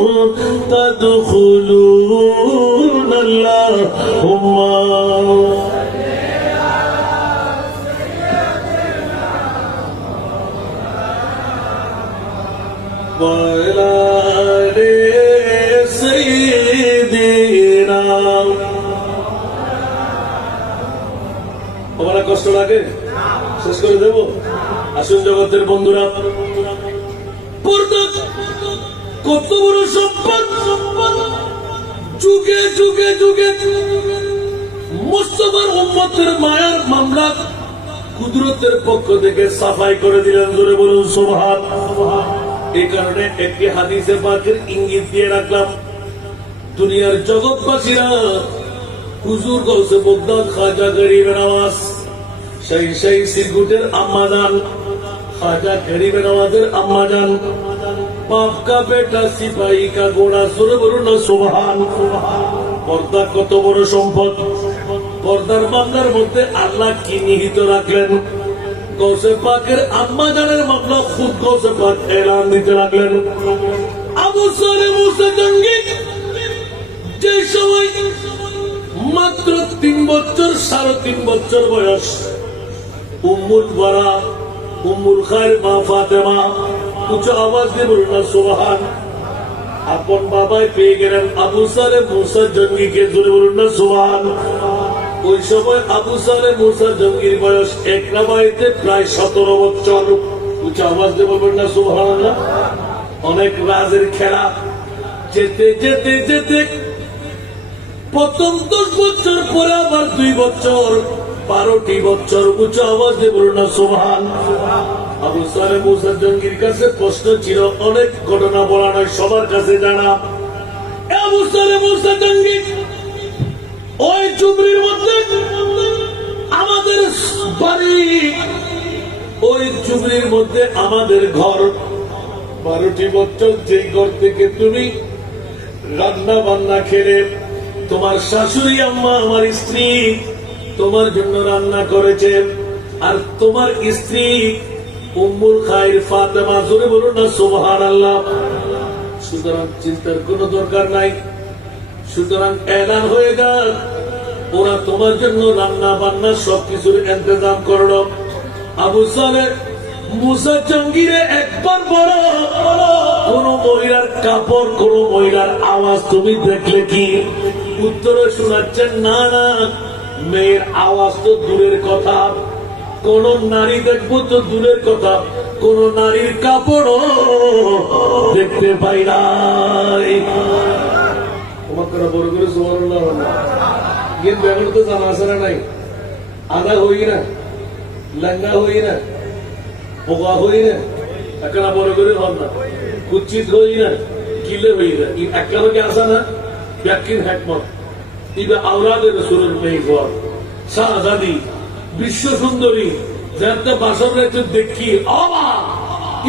تدخلون اللہم وعلى آل سيدنا আমার কষ্ট লাগে, শেষ করে দেব। আসুন জগতের বন্ধুরা, পর্দা কত বড় সম্পদ, যুগে যুগে যুগে মুস্তাফার উম্মতের মায়ার মামলা কুদরতের পক্ষ থেকে সাফাই করে দিলেন, জোরে বলুন সুবহানাল্লাহ। এই কারণে একটি হাদিসে পাকের ইঙ্গিত দিয়ে রাখলাম, দুনিয়ার জগৎবাসীরা হুজুর গৌসে বগদাদ খাজা গরিব নওয়াজ সেই সেই সিরগুটের আম্মাজান খাজা গরিব নওয়াজের আম্মাজান বাপ কা বেটা সিপাহী কা ঘোড়া, সুরে বলুন না সুবহানাল্লাহ। পর্দা কত বড় সম্পদ, পর্দার মামলার মধ্যে আল্লাহ কি নিহিত রাখলেন? গৌসে পাকের আম্মাজানের মামলা খুদ গৌসে পাক এলান দিতে লাগলেন। আবু সালে মুসা জঙ্গি যে সময় মাত্র 3 বছর 3.5 বছর বয়স, উম্মুল বারা উম্মুল খায়ের মা ফাতেমা উচ্চ আওয়াজ দিয়ে বলুন না সুবহান, আপন বাবাই পেয়ে গেলেন আবু সালে মুসা জঙ্গিকে, জোরে বলুন না সুবহান। ওই সময় আবু সালে মুসা জঙ্গির বয়স একরাবাইতে প্রায় 17 বছর, উচ্চ আওয়াজ দিয়ে বলবেন না সুবহানাল্লাহ। অনেক রাজের খেলা, যেতে যেতে যেতে প্রথম 10 বছর পরে আবার 2 বছর 12টি বছর, উচ্চ আওয়াজ দিয়ে বলুন না সুবহান। আবু সালে মুসা জঙ্গির কাছে প্রশ্ন ছিল, অনেক ঘটনা বলা নয়, সবার কাছে জানা। আবু সালে মুসা জঙ্গি ওই চুবড়ির মধ্যে আমাদের বাড়ি, ওই চুবড়ির মধ্যে আমাদের ঘর, 12টি বছর যেই ঘর থেকে তুমি রান্না বান্না খেলে, তোমার শাশুড়ি আম্মা আমার স্ত্রী তোমার জন্য রান্না করেছে, আর তোমার স্ত্রী উম্মুল খায়ের ফাতেমা, জোরে বলুন না সুবহানাল্লাহ। সুতরাং চিন্তার কোনো দরকার নাই, সুতরাং এলান হয়ে যাক, ওরা তোমার জন্য রান্না বান্না সবকিছুর ইন্তজাম করলো। আবু সালে মুসা জঙ্গিরে একবার বলো, কোন মহিলার কাপড়, কোন মহিলার আওয়াজ তুমি দেখলে কি? উত্তরে শোনাচ্ছেন, না না, মেয়ের আওয়াজ তো দূরের কথা, কোন নারী দেখবো তো দূরের কথা, কোন নারীর কাপড়ও দেখতে পাই নাই। তোমার কথা বড় করে সুবহানাল্লাহ গেম ব্যবহার তো জানা আছে না নাই? আদা হই না, লেঙ্গা হই না, বোকা হই না, একটা বড় করে হন না, কুচ্ছিত হই না, কিলে হই না, একটা লোকে আসা না ব্যাকির হ্যাকমত ইবে আওলাদের রসুলের মেয়ে ঘর শাহজাদি বিশ্ব সুন্দরী যাতে বাসর রাইতে দেখি অবা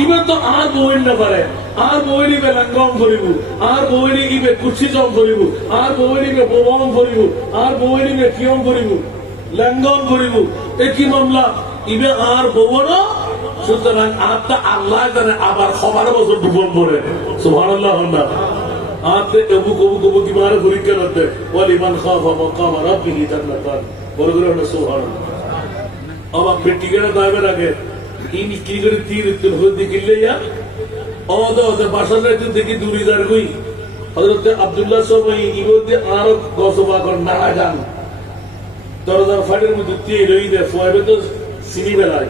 ইবে তো আর বইন না পারে, আর বইনি বে লাঙ্গম করিব, আর বইনি ইবে কুচ্ছিতম করিব, আর বইনি বে বোবম করিব, আর বইনি বে কিয়ম করিব, লাঙ্গম করিব, একই মামলা ইবে আর বব না। সুতরাং আত্মা আল্লাহ জানে আবার সবার বছর ডুবন পড়ে। সুবহানাল্লাহ। আতে এবু কবু কবু কি মারে পরীক্ষা করতে ওয়ালিমান খাফা মাকাম রাব্বিহি জান্নাতান বড় করে হলো সুবহানাল্লাহ। আবার বেটিকেরা দাইবে লাগে ইনি কি করে তীর উত্তর হয়ে দিকিলে ইয়া ওদা ওদা বাসার রাইতে দেখি দূরি দার কই হযরত আব্দুল্লাহ সাহাবী ইগোতে আর গসবা কর না জান দরজার ফাটের মধ্যে তীর রই দে ফয়বে তো সিনি বেলায়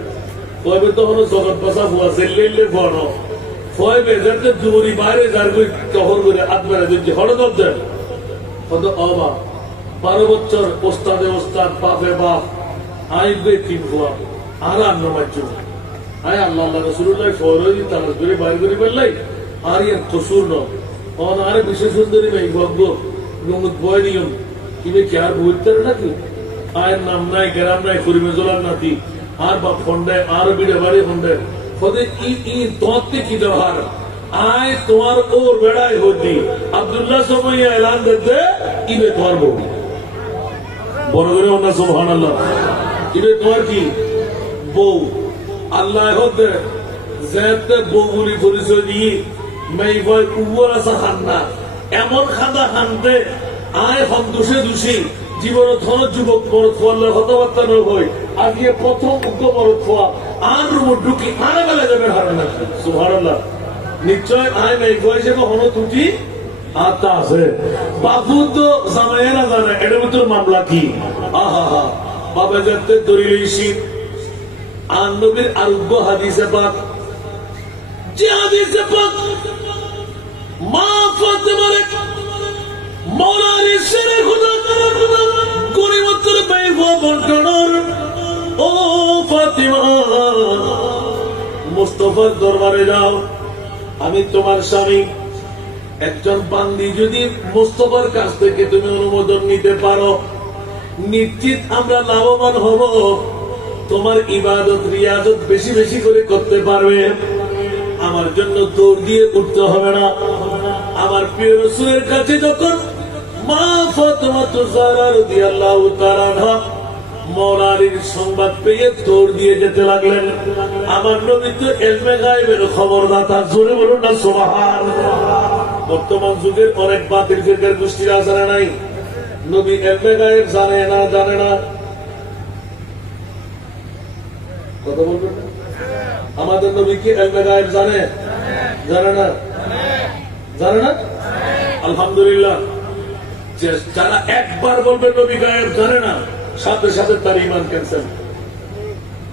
ফয়বে তো হলো জগৎ বাসা ফুয়া সেলেলে ফনো ফয় বেজারতে দূরি বাইরে যার কই টহর করে আত্মারে দিতে হড়দব দেন কত অবা 12 বছর ওস্তাদে ওস্তাদ বাপে বাপ আইবে তিন ফুয়া আর আর নমাচ্ছু আয় আল্লাহ আল্লাহ রাসূলুল্লাহ ফরজি তালাশ করে বাইরে করে বললাই আর এর কসুর ন অন আরে বিশেষ সুন্দরী ভাই ভগ্গ নমুদ বয় নিয়ম ইবে কি আর বুঝতে নাকি আয়ের নাম নাই গ্রাম নাই করিমে জলার নাতি আর বাপ ফন্ডায় আর বিড়ে বাড়ি ফন্ডায় খোদে ই তোতে কি দরকার আয় তোমার ওর বেড়াই হতি আব্দুল্লাহ সময় এলান দিতে ইবে তোমার বউ বড় করে না সুবহানাল্লাহ ইবে তোমার কি বউ আল্লাহ হতে যেতে বউগুলি পরিচয় দিয়ে মেই ভয় কুয়ার আসা খান্না এমন খান্দা খানতে আয় সন্তোষে দোষী জীবন ধন যুবক মরত খোয়াল্লার কথাবার্তা ন হয় আজকে প্রথম উগ্র মরত খোয়া আর রুমুর ঢুকি আরে বেলা যাবে হারে না সুবহানাল্লাহ নিশ্চয় আয় মেই ভয় হিসেবে হন তুটি আত্মা আছে বাবু তো জানায় না জানে এটার ভিতর মামলা কি আহা হা বাবা যাতে দরিল শীত আর নবীর আরোগ্য হাদিসে পাক যে হাদিসে পাক মা ফাতেমার মৌলার ইসরে খুদা গরিবত্তর বাইব বন্টনর ও ফাতিমা মুস্তাফার দরবারে যাও আমি তোমার স্বামী একজন বান্দি যদি মুস্তাফার কাছ থেকে তুমি অনুমোদন নিতে পারো নিশ্চিত আমরা লাভবান হব তোমার ইবাদত রিয়াজত বেশি বেশি করে করতে পারবে আমার জন্য দৌড় দিয়ে উঠতে হবে না আমার প্রিয় রাসূলের কাছে যখন মা ফাতেমা তুজারা রাদিয়াল্লাহু তাআলা আনহা মওলার সংবাদ পেয়ে দৌড় দিয়ে যেতে লাগলেন আমার নবী তো ইলমে গায়বের খবরদাতা জোরে বলুন না সুবহানাল্লাহ বর্তমান যুগের অনেক বাতিল ফিরকার গোষ্ঠীর আসারা নাই নবী ইলমে গায়ব জানে না কথা বলবেন আমাদের নবী কি ইলমে গায়ব জানে না আলহামদুলিল্লাহ যারা একবার বলবে নবী গায়েব জানে না সাথে সাথে তার ঈমান ক্যান্সেল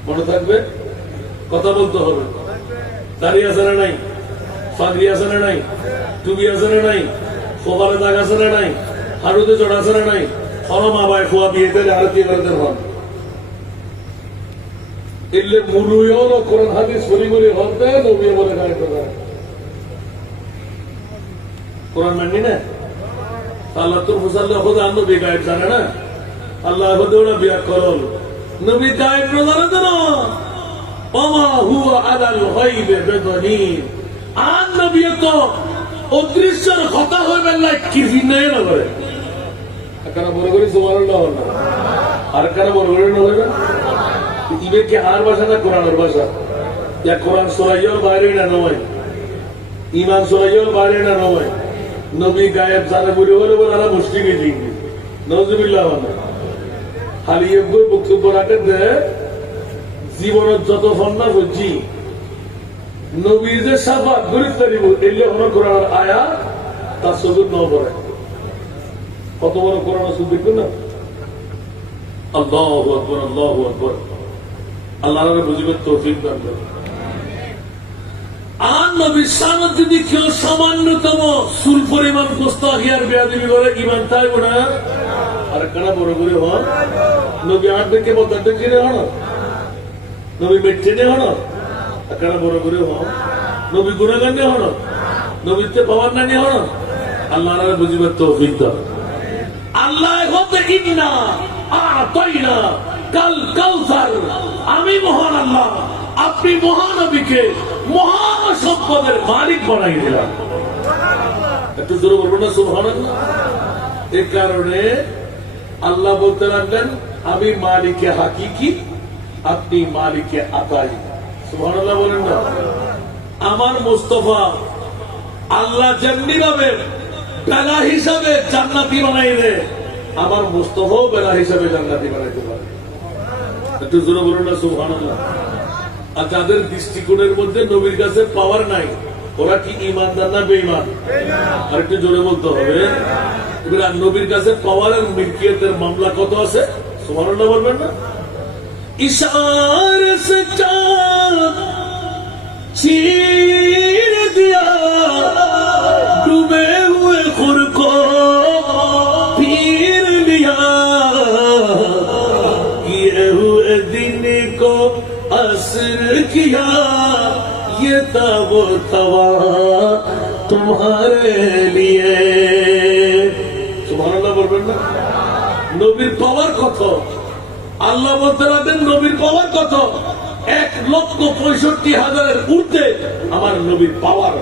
মনে থাকবে কথা বলতে হবে দাড়ি আছে না নাই পাগড়ি আছে না নাই টুপি আছে না নাই কপালে দাগ আছে না নাই হাড়ুতে চড় আছে না নাই মা ভাই খোয়া বিয়েতে আরতি করতে হন এলে মুরুইও কোরআন হাদিস বলি বলি হতে নবী বলে গায়েব কোরআন মানি না আল্লাহ তো মুসাল্লাহ খোদা নবী গায়েব জানে না আল্লাহ খোদা ওরা বিয়া করল নবী গায়েব জানে তো না ওমা হুয়া আলাল গায়বে বিদানীন আর নবী তো অদৃশ্যের কথা হইবেন না কি জিনায় না করে কারা বড় করে সুবহানাল্লাহ আর কারা বড় করে না হইবে ইবে কি আর ভাষা না কোরআনের ভাষা ইয়া কোরআন সরাইও বাইরে না নয় ঈমান সরাইও বাইরে না নয় নবী গায়েব জানে বলে বলে তারা মুশরিক জিঙ্গি নাউজুবিল্লাহ খালি বক্তব্য রাখেন যে জীবনের যত ফন্না বুঝছি নবীর যে সাফাত গুরুত্ব দিব এলে হলো কোরআন আয়া তার সবুজ ন পড়ে কত বড় কোরআন সুদ দেখবেন না আল্লাহু আকবার আল্লাহু আকবার আল্লাহর বুঝিবার তৌফিক দান করুন আর নবীর সামনে যদি কেউ সামান্যতম সুল পরিমাণ গোস্তাখিয়ার বেয়াদবি করে ইমান তাই না আর কানা বড় করে হন নবী আট দেখে বলতে কিনে হন নবী মেট্রেনে হন আর কানা বড় করে হন নবী গুণাগান্নে হন নবীতে পাওয়ার নানি হন আল্লাহর বুঝিবার তৌফিক দান আল্লাহ হতে ইন্না আতাইনা কাল কাউসার আমি মহান আল্লাহ আপনি মহানবীকে মহান সম্পদের মালিক বানাই দিলাম একটু জোরে বলবো না সুবহানাল্লাহ এই কারণে আল্লাহ বলতে লাগলেন আমি মালিকে হাকিকি আপনি মালিকে আতাই সুবহানাল্লাহ বলেন না আমার মুস্তাফা আল্লাহ যেমনি ভাবে বেলা হিসাবে জান্নাতি বানাইলে আমার মুস্তাফাও বেলা হিসাবে জান্নাতি বানাইতে পারে একটু জোরে বলুন না সুবহানাল্লাহ আর যাদের দৃষ্টিকোণের মধ্যে নবীর কাছে পাওয়ার নাই ওরা কি ইমানদার না বেঈমান আর একটু জোরে বলতে হবে এবার নবীর কাছে পাওয়ারের মিল্কিয়তের মামলা কত আছে সুবহানাল্লাহ বলবেন না ইশারে সে চাঁদ चीर दिया डूबे हुए खुर को पीर लिया ये हुए दिन को असर किया ये तब तवा तुम्हारे लिए सुभान अल्लाह बोलবেন না নবীর পাওয়ার কত আল্লাহ বলতে লাগেন নবীর পাওয়ার কত 1,65,000 ঊর্ধ্বে আমার নবীর পাওয়ার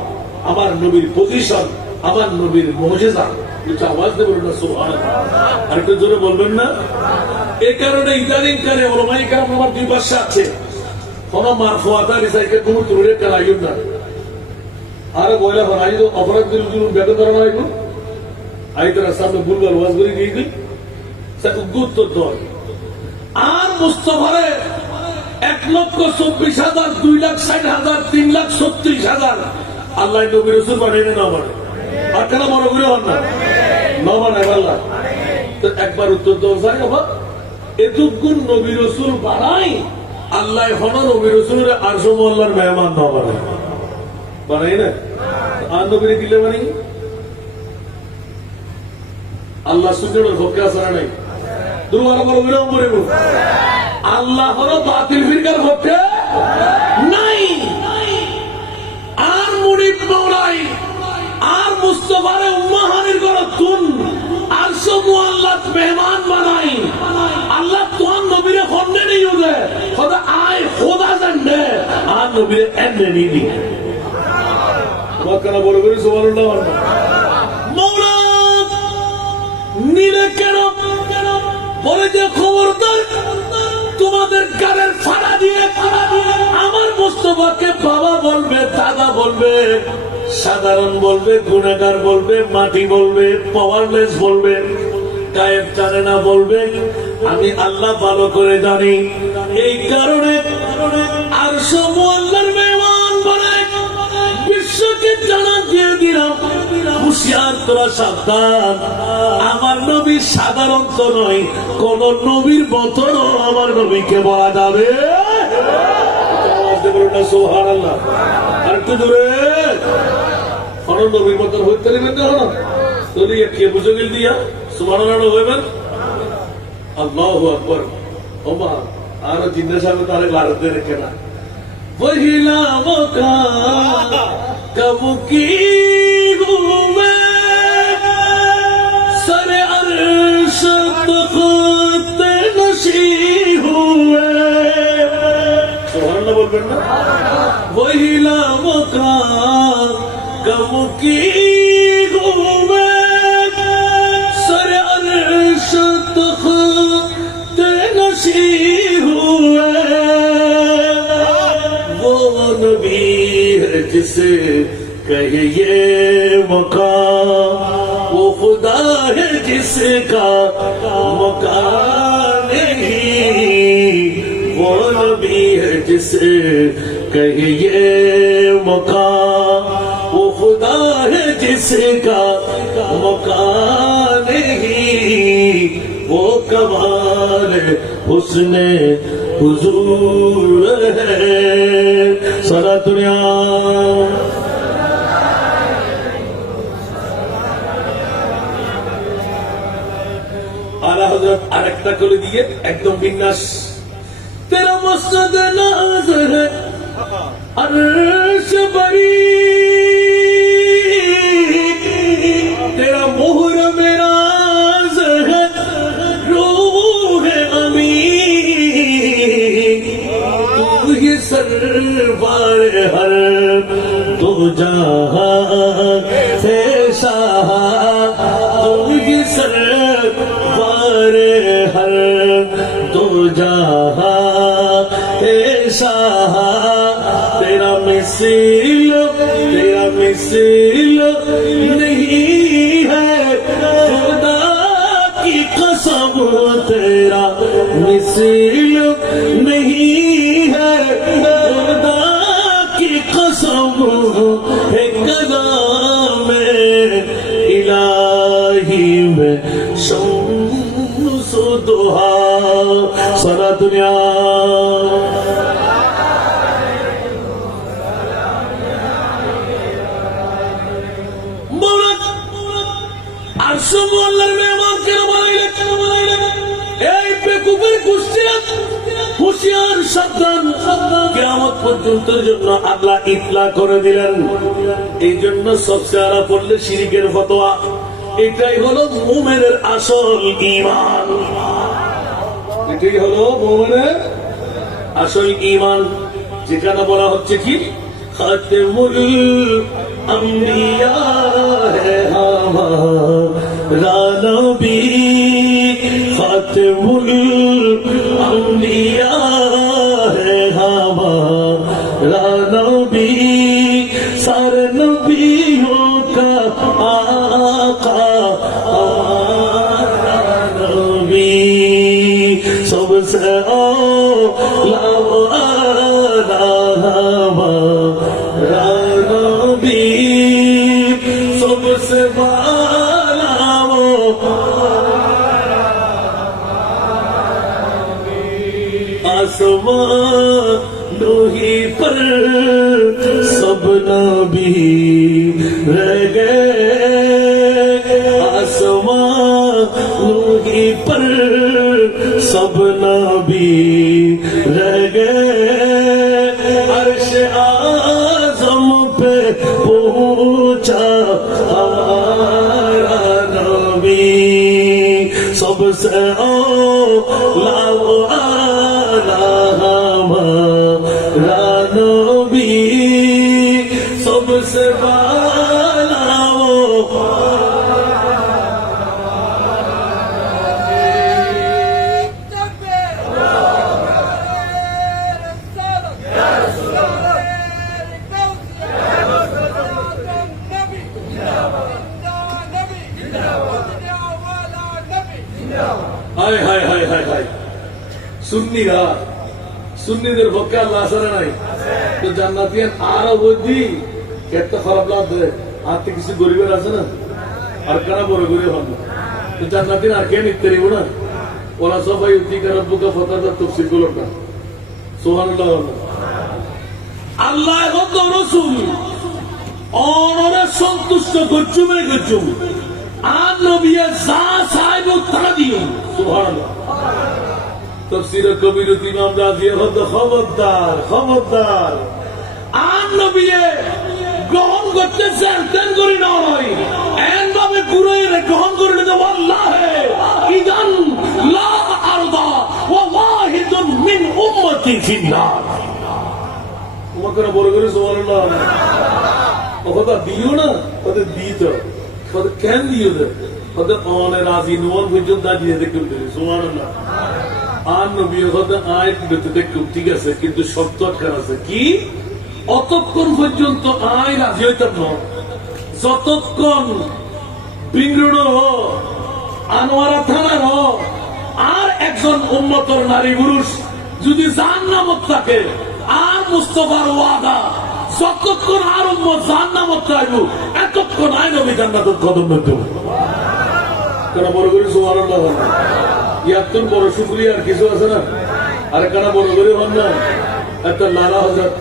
আমার নবীর পজিশন আমার নবীর মুজিজা একটু আওয়াজ দিয়ে বলুন না সুবহানাল্লাহ আর একটু জোরে বলবেন না এই কারণে ইদানিং কালে ওলামায়ে কেরাম আমার দুই পাশে আছে কোন মারফুয়াতা রিসাইকে কোন তুলে কালাইন না আর বয়লা বানাই তো অপরাধ দিল বেদে করা নাই তো আইতার সামনে বুলবুল ওয়াজ করে গিয়ে সব গুরুত্ব দেয় আর মুস্তাফারে 1,24,000 2,60,000 3,36,000 আল্লাহ নবী রাসূল বানাইলে না মানে আর কেন মনে করে হন না না বানাই আল্লাহ তো একবার উত্তর দাও যায় বাবা এতগুণ নবী রাসূল বানাই আল্লাহ হন নবী রাসূলের আরশ আল্লাহর মেহমান না বানাই বানাই না আর নবীরে দিলে বানাই আল্লাহ সুন্নাতের পক্ষে আছে না নাই দুবার বড় বিরাম করে আল্লাহ হলো বাতিল ফিরকার পক্ষে নাই আর মুরিদ মাওলাই আর মুস্তাফারে উম্মাহানির গরতুন আর সমু আল্লাহ মেহমান বানাই আল্লাহ তোর নবীরে হন্নে নেই ওদে খোদা আয় খোদা জানে আর নবীরে এনে নিদি ওয়াকানা বড় করে সুবহানাল্লাহ মাওলা নিলে কেন বলে যে খবরদার তোমাদের গালের ফাড়া দিয়ে আমার মুস্তাফাকে বাবা বলবে দাদা বলবে সাধারণ বলবে গুনাহগার বলবে মাটি বলবে পাওয়ারলেস বলবে গায়েব জানে না বলবে আমি আল্লাহ ভালো করে জানি এই কারণে আর সব আল্লাহর মেহমান বানায় বিশ্বকে জানা দিয়ে দিলাম হুশিয়ার তোরা সাবধান আমার নবী সাধারণ তো নয় কোন নবীর মতন আমার নবীকে বলা যাবে সুবহানাল্লাহ আর একটু দূরে কোন নবীর মতন হইতে পারবেন না যদি কে বুঝে গেল দিয়া সুবহানাল্লাহ হইবেন আল্লাহু আকবার ওমা আর জিন্দের সামনে তারে লাড়তে রেখে না वही लामका कब की हुए सरे अर्श तख्त नशी हुए सुभान अल्लाह बोलবেন না वही लामका कब की हुए सरे अर्श तख्त नशी हुए नबी है जिसे कहे ये मकाम वो खुदा है जिसका मकान नहीं वो नबी है जिसे कहे ये मकान वो खुदा है जिसका मकान नहीं वो कमाल उसने हुजूर है सारा दुनिया आला हजरत আরেকটা করে দিয়ে একদম বিন্যাস तेरा मस्जिद नाज है अर्श बरी तेरा मोहर मेराज है रूह अमी तू ही सरवार हर तू जहां से शाह तू ही सरवार हर तू जहां तेरा मिसिल नहीं है खुदा की कसम तेरा मिसिल नहीं है खुदा की कसम है कलाम इलाही में शम्स दुहा सारा दुनिया হুশিয়ার সাবধান কিয়ামত পর্যন্তের জন্য আল্লাহ ইতলা করে দিলেন এই জন্য সবচেয়ে আলা পড়লে শিরকের ফতোয়া এটাই হলো মুমিনের আসল ঈমান এটাই হলো মুমিনের আসল ঈমান যেখানে বলা হচ্ছে কি খাতেমুল আম্বিয়া হে হামারা নবী खातिमुल अंबिया है हमारा नबी सारे नबियों का आका हमारा नबी सबसे औला हमारा नबी सबसे आसमानों ही पर सब नबी रह गए आसमानों ही पर सब नबी रह गए अर्श आज़म पे पहुंचा हमारा नबी सबसे औला सबसे बाला हाय हाय हाय हाय हाय सुन्नीरा सुन्नीদের পক্ষে আল্লাহ আসরে নাই তো জান্নাতিয়ান আরো বুঝি একটা খারাপ লাগবে হাতে কিছু গরিবের আছে না আর কারা বড় গরিব হন তো জান্নাতিয়ান আর কে নিতে পারিব না ওরা সবাই উদ্দিকা রব্বুকা ফাতাদা তাফসীর গুলো না সুবহানাল্লাহ আল্লাহ এবং রাসূল অনরে সন্তুষ্ট করছুম রে করছুম আর নবিয়া যা সাহেব তারা দিও সুবহানাল্লাহ तफसीर कबीर इमाम राजी खबरदार खबरदार आन नबी গ্রহণ করতে চেষ্টা করি না হয় এন ভাবে কুরাইনে গ্রহণ করে নিতে আল্লাহে ইদান লা আরদা ওয়া ওয়াহিদুন মিন উম্মতি ফিন্নার তোমাকে বড় করে সুবহানাল্লাহ ওটা দিও না ওটা দিত ওটা কেন দিও ওটা অনে রাজি নোন পর্যন্ত দিয়ে দেখুন সুবহানাল্লাহ আর নবী হতে আয়াত দেখুন ঠিক আছে কিন্তু শর্ত আটকান আছে কি অতক্ষণ পর্যন্ত আয় রাজি হইতাম না যতক্ষণ বিংরুণ আনোয়ারা থানার আর একজন উম্মতর নারী পুরুষ যদি জাহান্নামত থাকে আর মুস্তফার ওয়াদা যতক্ষণ আর উম্মত জাহান্নামত যাইব এতক্ষণ আই নবী জান্নাতের কদম দেব। কেন বড় করে সুবহানাল্লাহ বলেন? ইয়াতুন বড় শুকরিয়া আর কিছু আছে না? আরে কেন বড় করে হন না? একটা লালা হযরত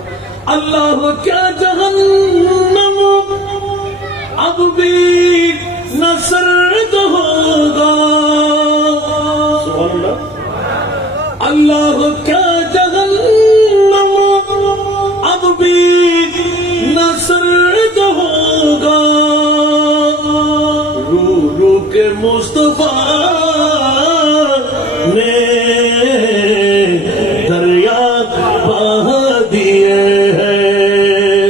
আল্লাহ ক্যা জাহান্নাম अब भी न सर्द होगा। अल्लाह क्या जहन्नम अब भी न सर्द होगा। रू रू के मुस्तफा ने दरिया बहा दिए हैं।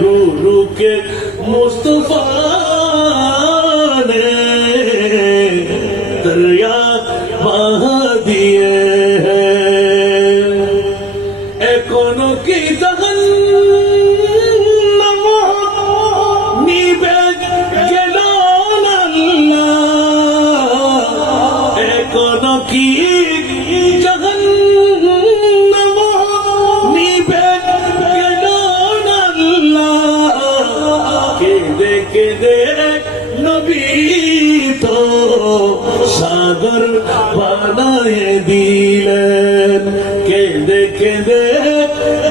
रू रू के मुस्तफा ने दरिया बहा दिए हैं। एकोनो की जहन्नम निभे गेल ना अल्लाह। एकोनो की जहन्नम निभे गेल ना अल्लाह। केदे केदे नबी तो सागर बनाए दिलेन। केदे केदे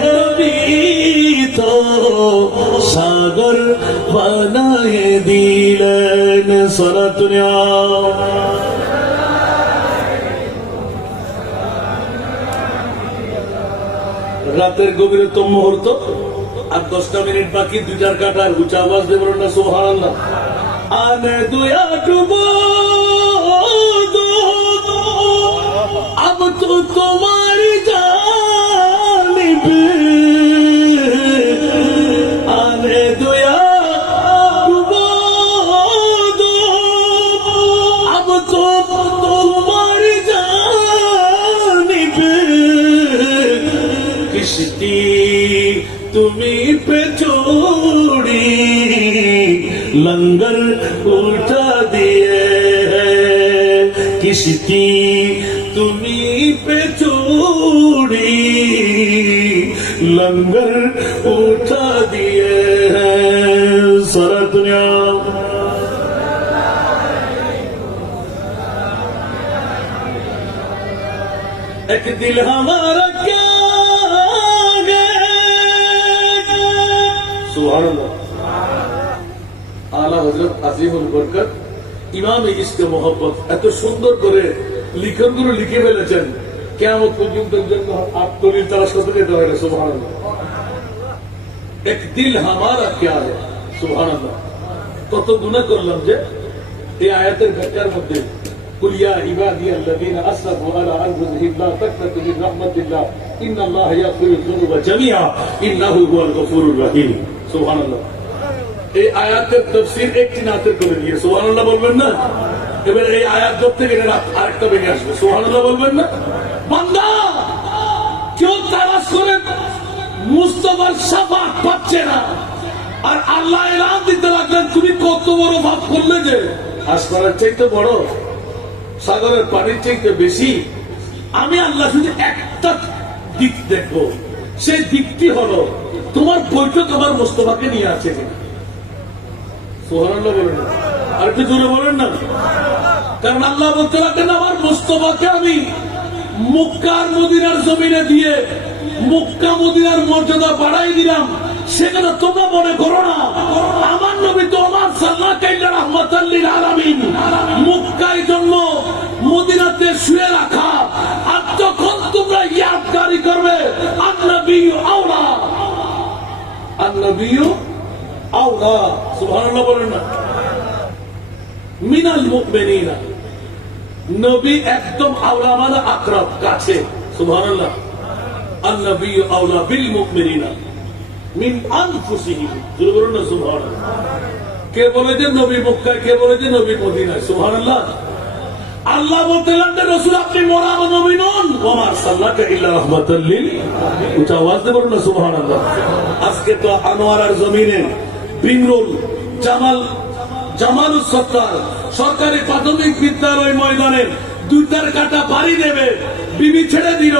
नबी तो सागर बनाए दिलेन। सारा दुनिया রাতের গভীরতম মুহূর্ত আর 10টা মিনিট বাকি, 2টার কাটার উঁচা আওয়াজ দিয়ে বলুন না সুবহানাল্লাহ। আনে দুয়া ডুবো দো अब तो तुम्हारी जानिब। आने दुया डुबो दो अब तो तुम्हारी जानिब। किश्ती तुम्हीं पे छोड़ी लंगर उल्टा दिए हैं। किश्ती तुम्हीं पे छोड़ी लंगर उठा दिए हैं। सारा दुनिया एक दिल हमारा क्या है। सुभान आला हजरत আজিমুল বরকত ইমাম ইসক মোহাম্মত এত সুন্দর করে লিখনগুলো লিখে ফেলেছেন, কিয়ামত পর্যন্ত জন্য आप দলিল তালাশ করতে যেতে হবে। সুবহানাল্লাহ। এক দিল হামারা क्या है। সুবহানাল্লাহ। কত গুনাহ করলাম যে এই আয়াতের ব্যাখ্যার মধ্যে কুল ইয়া ইবাদিয়াল্লাযীনা আসরাফু আলা আনফুসিহিম লা তাকনাতু মিন রাহমাতিল্লাহ ইন্নাল্লাহা ইয়াগফিরুয যুনুবা জামিআ ইন্নাহু হুয়াল গফুরুর রহিম। সুবহানাল্লাহ। এই আয়াতের তাফসীর একটি নাতের করে দিয়ে সুবহানাল্লাহ বলবেন না? এবার এই আয়াত ধরতে গেলে আরেকটা বেরিয়ে আসবে। সুবহানাল্লাহ বলবেন না? বান্দা কেউ তালাশ করে মুস্তাফার শাফাত পাচ্ছে না, আর আল্লাহ এলান দিতে লাগলেন তুমি কত বড় পাপ করলে যে আসমানের চাইতে বড়, সাগরের পানির চাইতে বেশি। আমি আল্লাহ শুধু একটা দিক দেখবো, সেই দিকটি হলো তোমার বৈঠক আমার মুস্তাফাকে নিয়ে আছে কিনা। সুবহানাল্লাহ বলেন না? আর একটু জোরে বলেন না? কারণ আল্লাহ বলতে লাগলেন আমার মুস্তাফাকে আমি মক্কা আর মদিনার জমিনে দিয়ে মক্কা মদিনার মর্যাদা বাড়াই দিলাম। সেখানে তোমরা মনে করো না আমার নবী তো আমার সাল্লাল্লাহু আলাইহি রাহমাতাল লিল আলামিন মক্কায় জন্ম, মদিনাতে শুয়ে রাখা। আর তখন তোমরা ইয়াদগারি করবে আন-নবী আওলা, আন-নবী আওলা। সুবহানাল্লাহ বলেন না? মিনাল মুমিনিনা, নবী একদম আওলা মানে আকরাব, কাছে। সুবহানাল্লাহ। আন-নবী আওলা বিল মুমিনিনা মিন আনফুসিহিম। জোরে বলুন না সুবহানাল্লাহ। কে বলে যে নবী মক্কায়, কে বলে যে নবী মদিনায়? সুবহানাল্লাহ। আল্লাহ বলতে লাগলেন রাসূল আপনি মরা নবী নন, ওমা আরসালনাকা ইল্লা রাহমাতাল লিল আলামিন। উচ্চ আওয়াজ দিয়ে বলুন না সুবহানাল্লাহ। আজকে তো আনোয়ারার জমিনে বিনরুল জামালুস সত্তার সরকারি প্রাথমিক বিদ্যালয় ময়দানে 2টার কাটা বাড়ি দেবে, বিবি ছেড়ে দিল,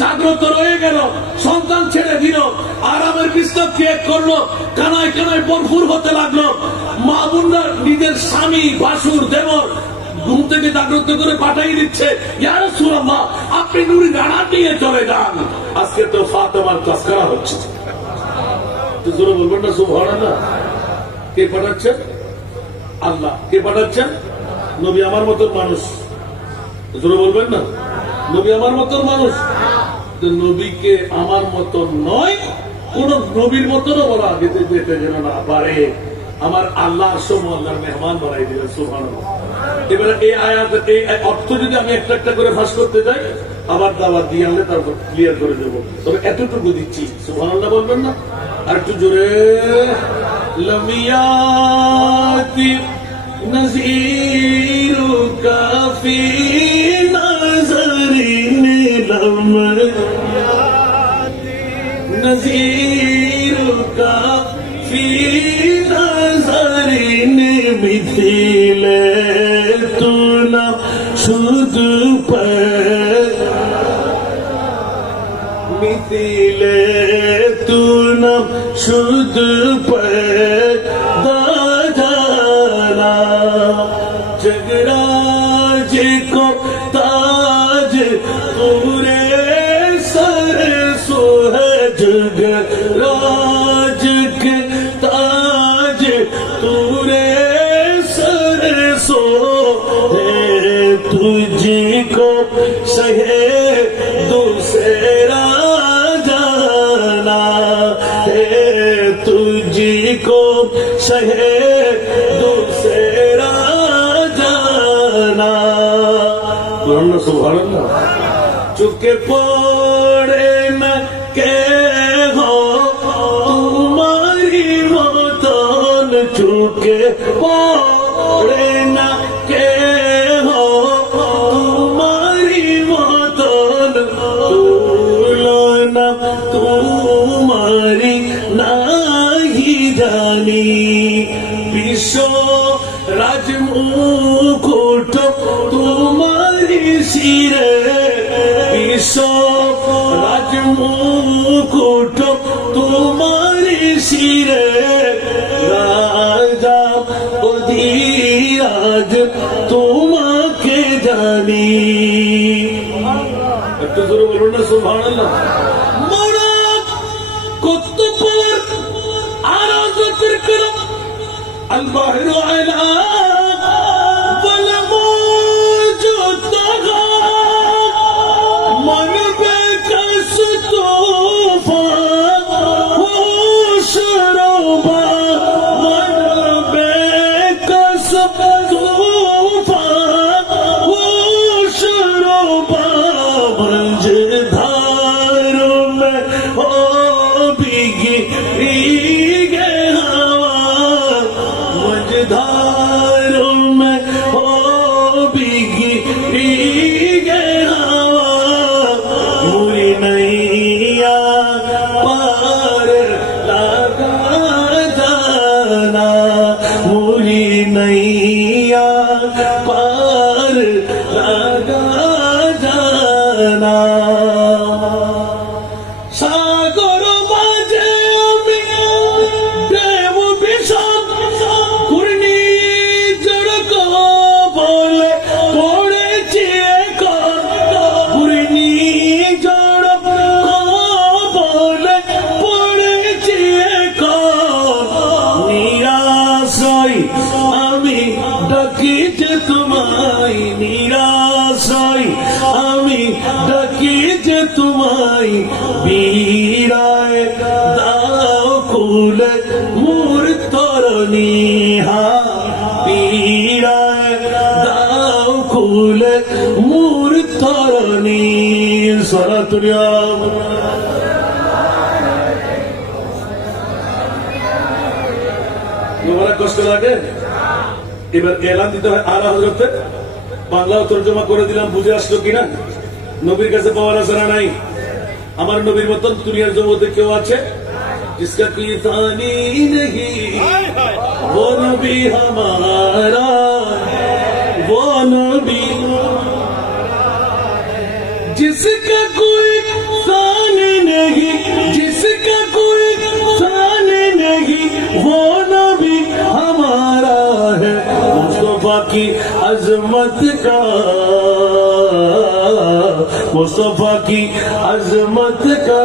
জাগ্রত রয়ে গেল, সন্তান ছেড়ে দিল, আরামের বিস্তার ত্যাগ করলো, কানায় কানায় ভরপুর হতে লাগলো। মা বোনরা নিজের স্বামী, বাসুর, দেবর ঘুম থেকে জাগ্রত করে পাঠাই দিচ্ছে, ইয়া রাসূলুল্লাহ আপনি নুরি রানা দিয়ে চলে যান। আজকে তো ফাতেমার তস্করা হচ্ছে। তো জোরে বলবেন না সুবহানাল্লাহ। কে পাঠাচ্ছেন? আল্লাহ। কে পাঠাচ্ছেন? নবী আমার মতন মানুষ। জোরে বলবেন না, নবী আমার মতন মানুষ। নবীকে আমার মতন নয়, কোন নবীর মতনও বলা যেতে যেতে যেন না পারে। আমার আল্লাহ আল্লাহর মেহমান বানাই দিলেন সুবহানাল্লাহ। এবারে এই আয়াত, এই অর্থ যদি আমি একটা একটা করে ফাঁস করতে যাই, আবার দাওয়াত দিয়ে আনলে তারপর ক্লিয়ার করে দেবো। তবে এতটুকু দিচ্ছি, সুবহানাল্লাহ বলবেন না? আর একটু জোরে, লামিয়াতি নযীরুকা ফি নজরিন লামিয়াতি নযীরুকা ফি নজরিন মিথিলে তু না শুধু মিথিলে তু না শুধু দানা জগরাজ को ताज पूरे सर सो है, जगराज के ताज पूरे सर सो है, तुझको सहे दूसरा जाना है, तुझको सहे दूसरा जाना। सुबहानअल्लाह। चुके पड़े न के हो तुम्हारी मतन, चुके पड़े न के हो तुम्हारी मतन, तुलना तुम्हारी नहीं जानी। विश्व राजमुकुट तुम्हारी सिरे, विश्व राजमुकुट तुम्हारी सिरे, राजा অধিরাজ তোমাকে জানি। একটু জোরে বলুন না সুবহানাল্লাহ। মৌলা কত পর আরাজ করলাম আল বাহরু আলা বল মওজুদ তগা মন বেকস তুফান হুশরবা, মন বেকস তুফান হুশরবা, मझधार में हो भीगी हवा, मझधार में हो भीगी हवा, मुरी नैया पार लगा जाना, मुरी नैया पार लगा जाना। সাগর মাঝে আমি দেব বিষম, ঘূর্ণিঝড় বলে পড়েছি এখন, ঘূর্ণিঝড় বলে পড়েছি এখন, নিরাশায় আমি ডাকি যে তোমায়, নিরাশায় আমি ডাকি যে তোমায়, বীরায় দাও কুলে মোর তরণী, হা বীরায় দাও কুলে মোর তরণী। সরাতুরিয়া কষ্ট লাগে। এবার এলান দিতে হয় আলা হযরতের, বাংলা তরজমা করে দিলাম, বুঝে আসলো কিনা? নবীর কাছে পাওয়ার আছে না নাই? আমার নবীর মতন দুনিয়ার জগতে কেউ আছে जिसका कोई थानी नहीं, वो नबी हमारा, वो नबी जिसका कोई की अजमत का, मुस्तफा की अजमत का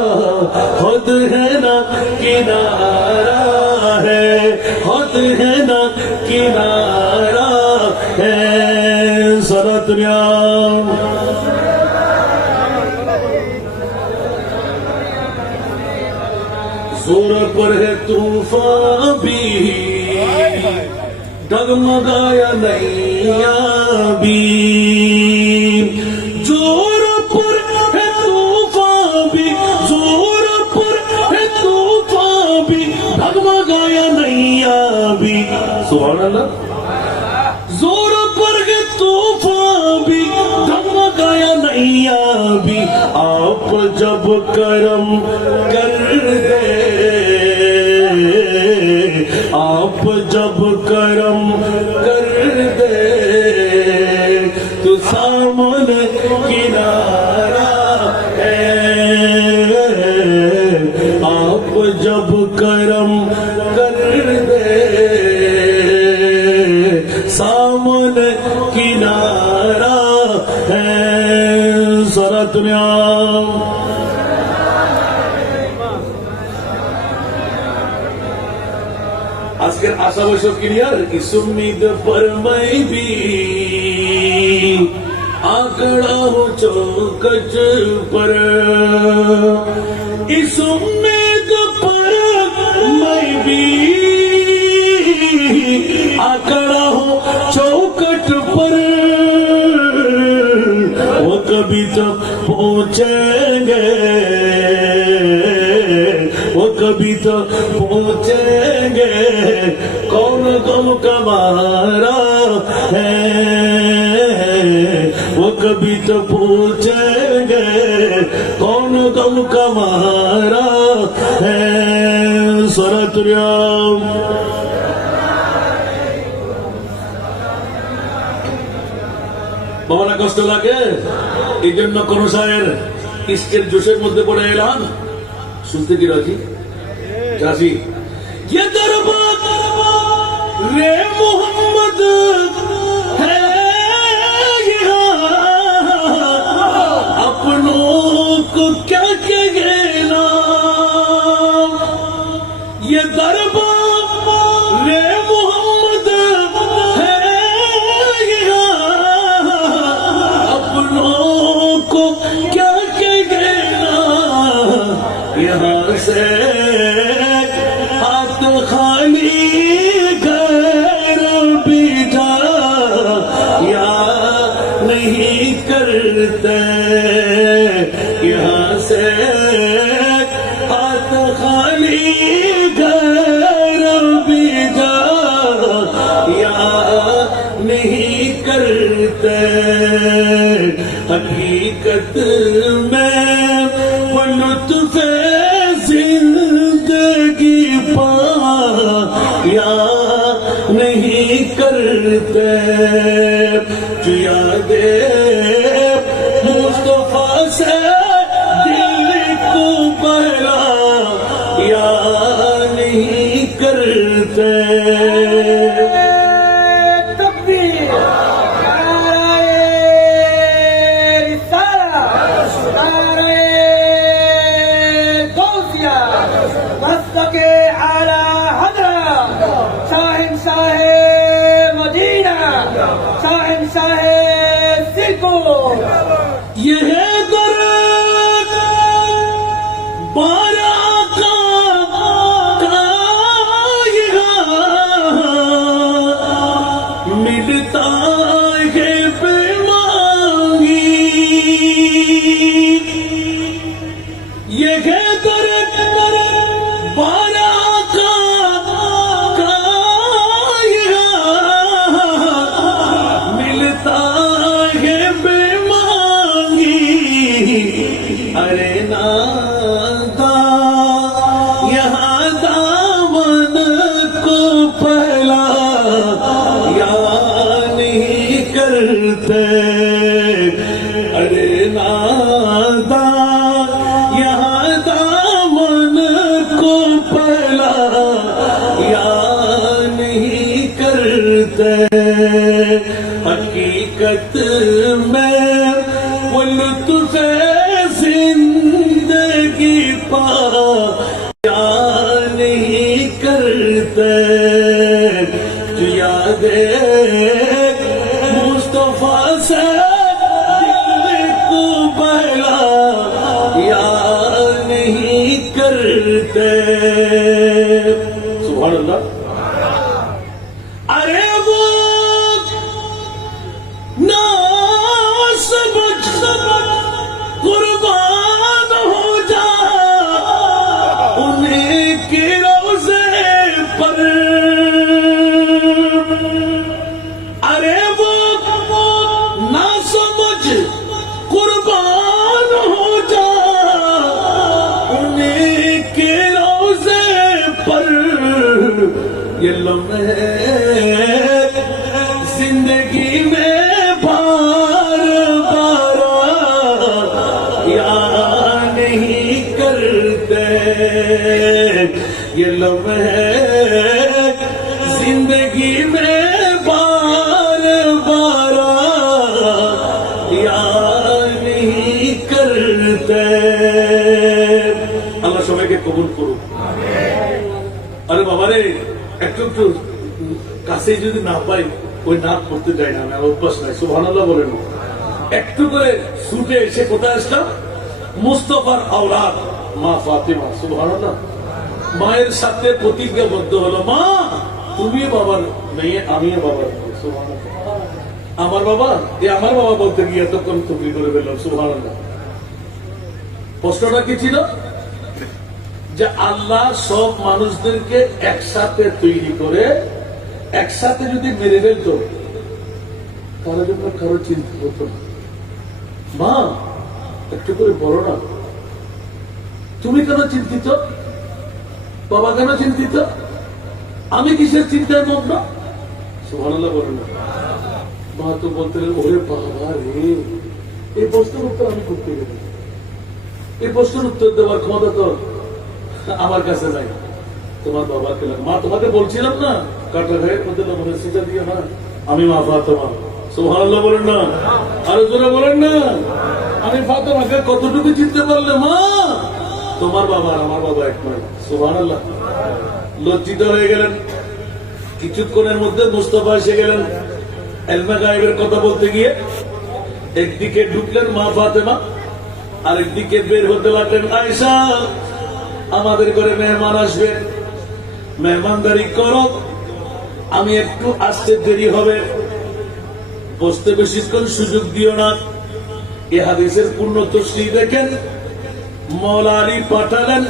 खुद है ना किनारा है, खुद है ना किनारा है। सारा दुनिया जोर पर है तूफान भी, डगमगाया नैया भी। जोर पर है तूफान भी, जोर पर है तूफान भी, डगमगाया नैया भी। सुभान अल्लाह। जोर पर है तूफान भी, डगमगाया नैया भी। आप जब करम कर दे, आप जब करम कर दे, तो सामने किनारा है। आप जब करम कर दे, सामने किनारा है। सारा दुनिया আজকের আশা বৈশাখ ক্লিয়ার। इस उम्मीद पर मैं भी आंकड़ा हूँ चौकट पर, इस उम्मीद पर मैं भी आंकड़ा हूँ चौकट पर। वो कभी तो पहुंचेंगे, वो कभी तो पहुंचेंगे, कौन गम कमारा है। वो कभी तो पहुंचेंगे, कौन गम कमारा है। सरतुर्या বাবা না কষ্ট লাগে, এই জন্য কোন শায়ের ইশকের জোশের মধ্যে পড়ে এলাম। শুনতে কি রাজি রাজি? ये दरबार रे मोहम्मद है यहाँ, अपनों को क्या कहना। ये दरबार रे मोहम्मद है यहाँ, अपनों को क्या कहना। यहाँ से खाली घर बिठा या नहीं करते, यहाँ से हाथ खाली घर बिठा या नहीं करते। हकीकत में वो लुत्फ़ जिंदगी या नहीं करते। जो यादे मुस्तफा से दिल को बहला या नहीं करते। यह दर्द बारा का मिलता है बेमांगी। यह दर्द बारा का मिलता है बेमांगी। अरे नादा यहाँ दामन को पहला या नहीं करते। अरे नादा यहाँ दामन को पहला या नहीं करते। हकीकत में वो लुत्फ जिंदगी पा नहीं करते तू याद मुस्तफा से दिल को बहला याद नहीं करते सुभान अल्लाह अरे वो ना समझ कुर्बान हो जा उन्हीं के रोज़े पर अरे वो ना समझ कुर्बान हो जा उन्हीं के रोज़े पर ये लम्हे जिंदगी में बार बार याद नहीं करते ये लम्हे जिंदगी में बार बार याद नहीं करते अल्लाह সবাইকে কবুল করুন আরে বাবারে একটু একটু কাছে যদি না পাই ওই নাক করতে যাই না আমার অভ্যাস নাই সুবহানাল্লাহ বলেন একটু করে ছুটে এসে কোথায় আসলাম মুস্তাফার আওলাদ মা ফাতেমা সুবহানাল্লাহ মায়ের সাথে প্রতিজ্ঞাবদ্ধ হলো মা তুমি বাবার মেয়ে আমিও বাবার মেয়ে সুবহানাল্লাহ আমার বাবা আমার বাবা বলতে গিয়ে এতক্ষণ তুমি করে ফেললাম সুবহানাল্লাহ প্রশ্নটা কি ছিল যে আল্লাহ সব মানুষদেরকে একসাথে তৈরি করে একসাথে যদি মেরে ফেলতো তার জন্য কারো চিন্তা হতো না মা একটু করে বড় না তুমি কেন চিন্তিত বাবা কেন চিন্তিত আমি কিসের চিন্তায় মগ্ন সুবহানাল্লাহ বলেন মা তো বলতে ওরে বাবা রে এই প্রশ্নের উত্তর আমি করতে গেলাম এই প্রশ্নের উত্তর দেওয়ার ক্ষমতা তো আমার কাছে নাই তোমার বাবাকে মা তোমাকে বলছিলাম না কাটা ঘায়ের মধ্যে মনে সিটা দিয়ে না আমি মা ফাতেমা সুবহানাল্লাহ বলেন না আরো জোরে বলেন না আমি ফাতেমাকে কতটুকু চিনতে পারলে মা তোমার বাবা আর আমার বাবা এক নয় সুবহানাল্লাহ লজ্জিত হয়ে গেলেন কিছুক্ষণের মধ্যে মুস্তাফা এসে গেলেন এলমে গায়েবের কথা বলতে গিয়ে একদিকে ঢুকলেন মা ফাতেমা আরেকদিকে বের হতে লাগলেন আয়েশা আমাদের ঘরে মেহমান আসবে মেহমানদারি করো আমি একটু আসতে দেরি হবে বসতে বেশিক্ষণ সুযোগ দিও না এ হাদিসের পূর্ণ তফসীর দেখেন মওলা আলী পাঠালেন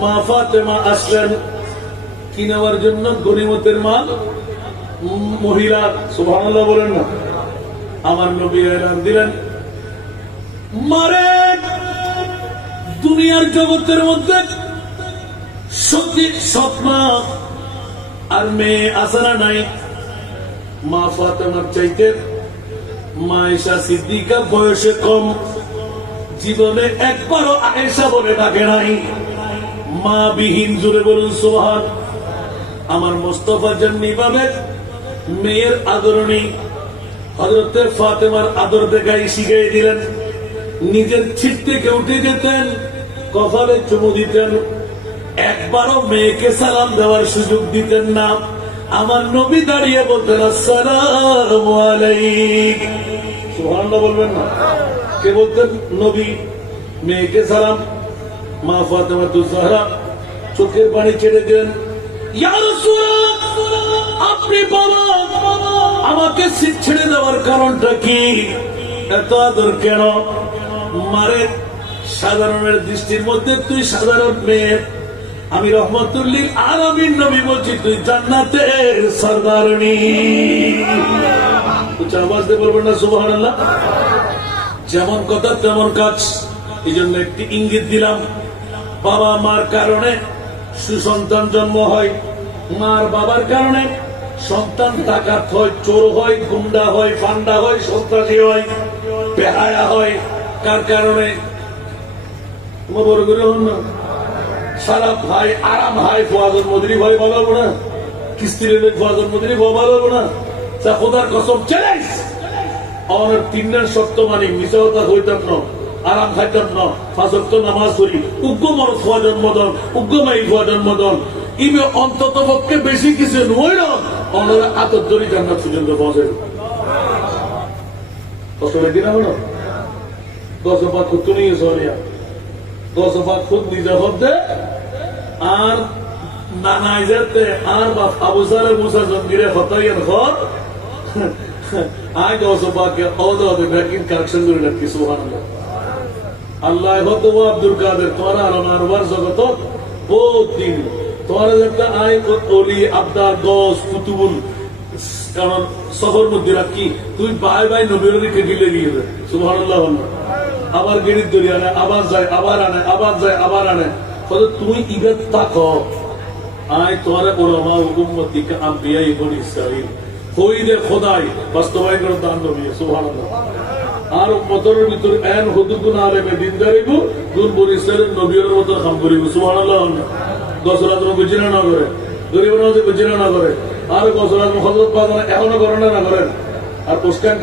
মা ফাতেমা আসলেন কি নেওয়ার জন্য গনিমতের মাল মহিলা সুবহানাল্লাহ বলেন না আমার নবী এলান দিলেন মারে দুনিয়ার জগতের মধ্যে সত্যি স্বপ্ন আর মেয়ে আসারা নাই মা ফাতেমার চাইতে মা আয়েশা সিদ্দিকা বয়সে কম জীবনে একবারও আয়েশা বলে ডাকে নাই মা বিহীন জুড়ে বলুন সুবহান আমার মোস্তফা জন্নি ভাবে মেয়ের আদরণী হযরতে ফাতেমার আদর দেখাই শিখিয়ে দিলেন নিজের ছিট থেকে উঠে যেতেন কপালে চুমু দিতেন একবারও মেয়েকে সালাম দেওয়ার সুযোগ দিতেন না আমার নবী দাঁড়িয়ে বলতেন আসসালামু আলাইকুম সুবহানাল্লাহ বলবেন না কে বলতেন নবী মেয়েকে সালাম মা ফাতেমা তুজহরা চোখের পানি ছেড়ে দিলেন ইয়া রাসূলুল্লাহ আপনি বাবা আমাকে ছেড়ে দেওয়ার কারণটা কি এত আদর কেন মারে সাধারণের দৃষ্টির মধ্যে তুই সাধারণ মেয়ে আমি রহমতুল্লিল আলামিন নবী বলছি তুই জান্নাতের সরদারনী উচ্চ আওয়াজ দিয়ে বলবেন না সুবহানাল্লাহ যেমন কথা তেমন কাজ এই জন্য একটি ইঙ্গিত দিলাম বাবা মার কারণে সুসন্তান জন্ম হয় মার বাবার কারণে সন্তান ডাকাত হয় চোর হয় গুন্ডা হয় ফান্ডা হয় সন্ত্রাসী হয় বেহায়া হয় কার কারণে তোমার বড় করে হন না সারা ভাই আরাম ভাই ফোয়াজুল মদরি ভাই ভালো না কিস্তির ফোয়াজুল মদরি ভালো না তা খোদার কসম চ্যালেঞ্জ আর তিনটার শর্ত মানে মিশা কথা হইতাম না, আরাম খাইতাম না, ফাঁসক্ত নামাজ পড়ি, উগ্র মর খোয়া জন্মদন, উগ্র মাই খোয়া জন্মদন, ইবে অন্তত পক্ষে বেশি কিছু নইল ওনারা আতর ধরি জান্নাত পর্যন্ত পৌঁছে। কত লেগে না হলো 10 বার খুদ নিয়ে সরিয়া 10 বার খুদ নিজে হতে আর নানাই যেতে আর বাপ আবু সালে মুসা জঙ্গিরে হতাইয়ের ঘর আই 10 বারকে অদে ব্যাকিং কারেকশন করে রাখি সুবহানাল্লাহ। আল্লাহ হতো আব্দুল কাদের তোরা আলমার ওয়ার জগত বহুত দিন তোরা যেটা আই ওলি আব্দার গস কুতুবুল কারণ সফর মধ্যে রাখি তুই বাই বাই নবীর রেখে গিলে গিয়ে সুবহানাল্লাহ। আবার গেড়ির দরিয়া আনে, আবার যায়, আবার আনে, আবার যায়, আবার আনে। তুই ইবাদ থাকো আয় তোরা ওলামা উম্মতিকে আম্বিয়া ইবনে ইসরাইল হইলে খোদাই বাস্তবায়ন করে দান নবী সুবহানাল্লাহ। আর উম্মতের ভিতর এন হুদুকুন আলেমে দিন দাঁড়িব গুণ বনি ইসরাইলের নবীর মতো কাম করিব সুবহানাল্লাহ। 10 রাত বুঝিনা না করে গরিব বুঝিনা না করে আর 10 রাত হযরত পাক এখনো করোনা না করেন আর পোস্টান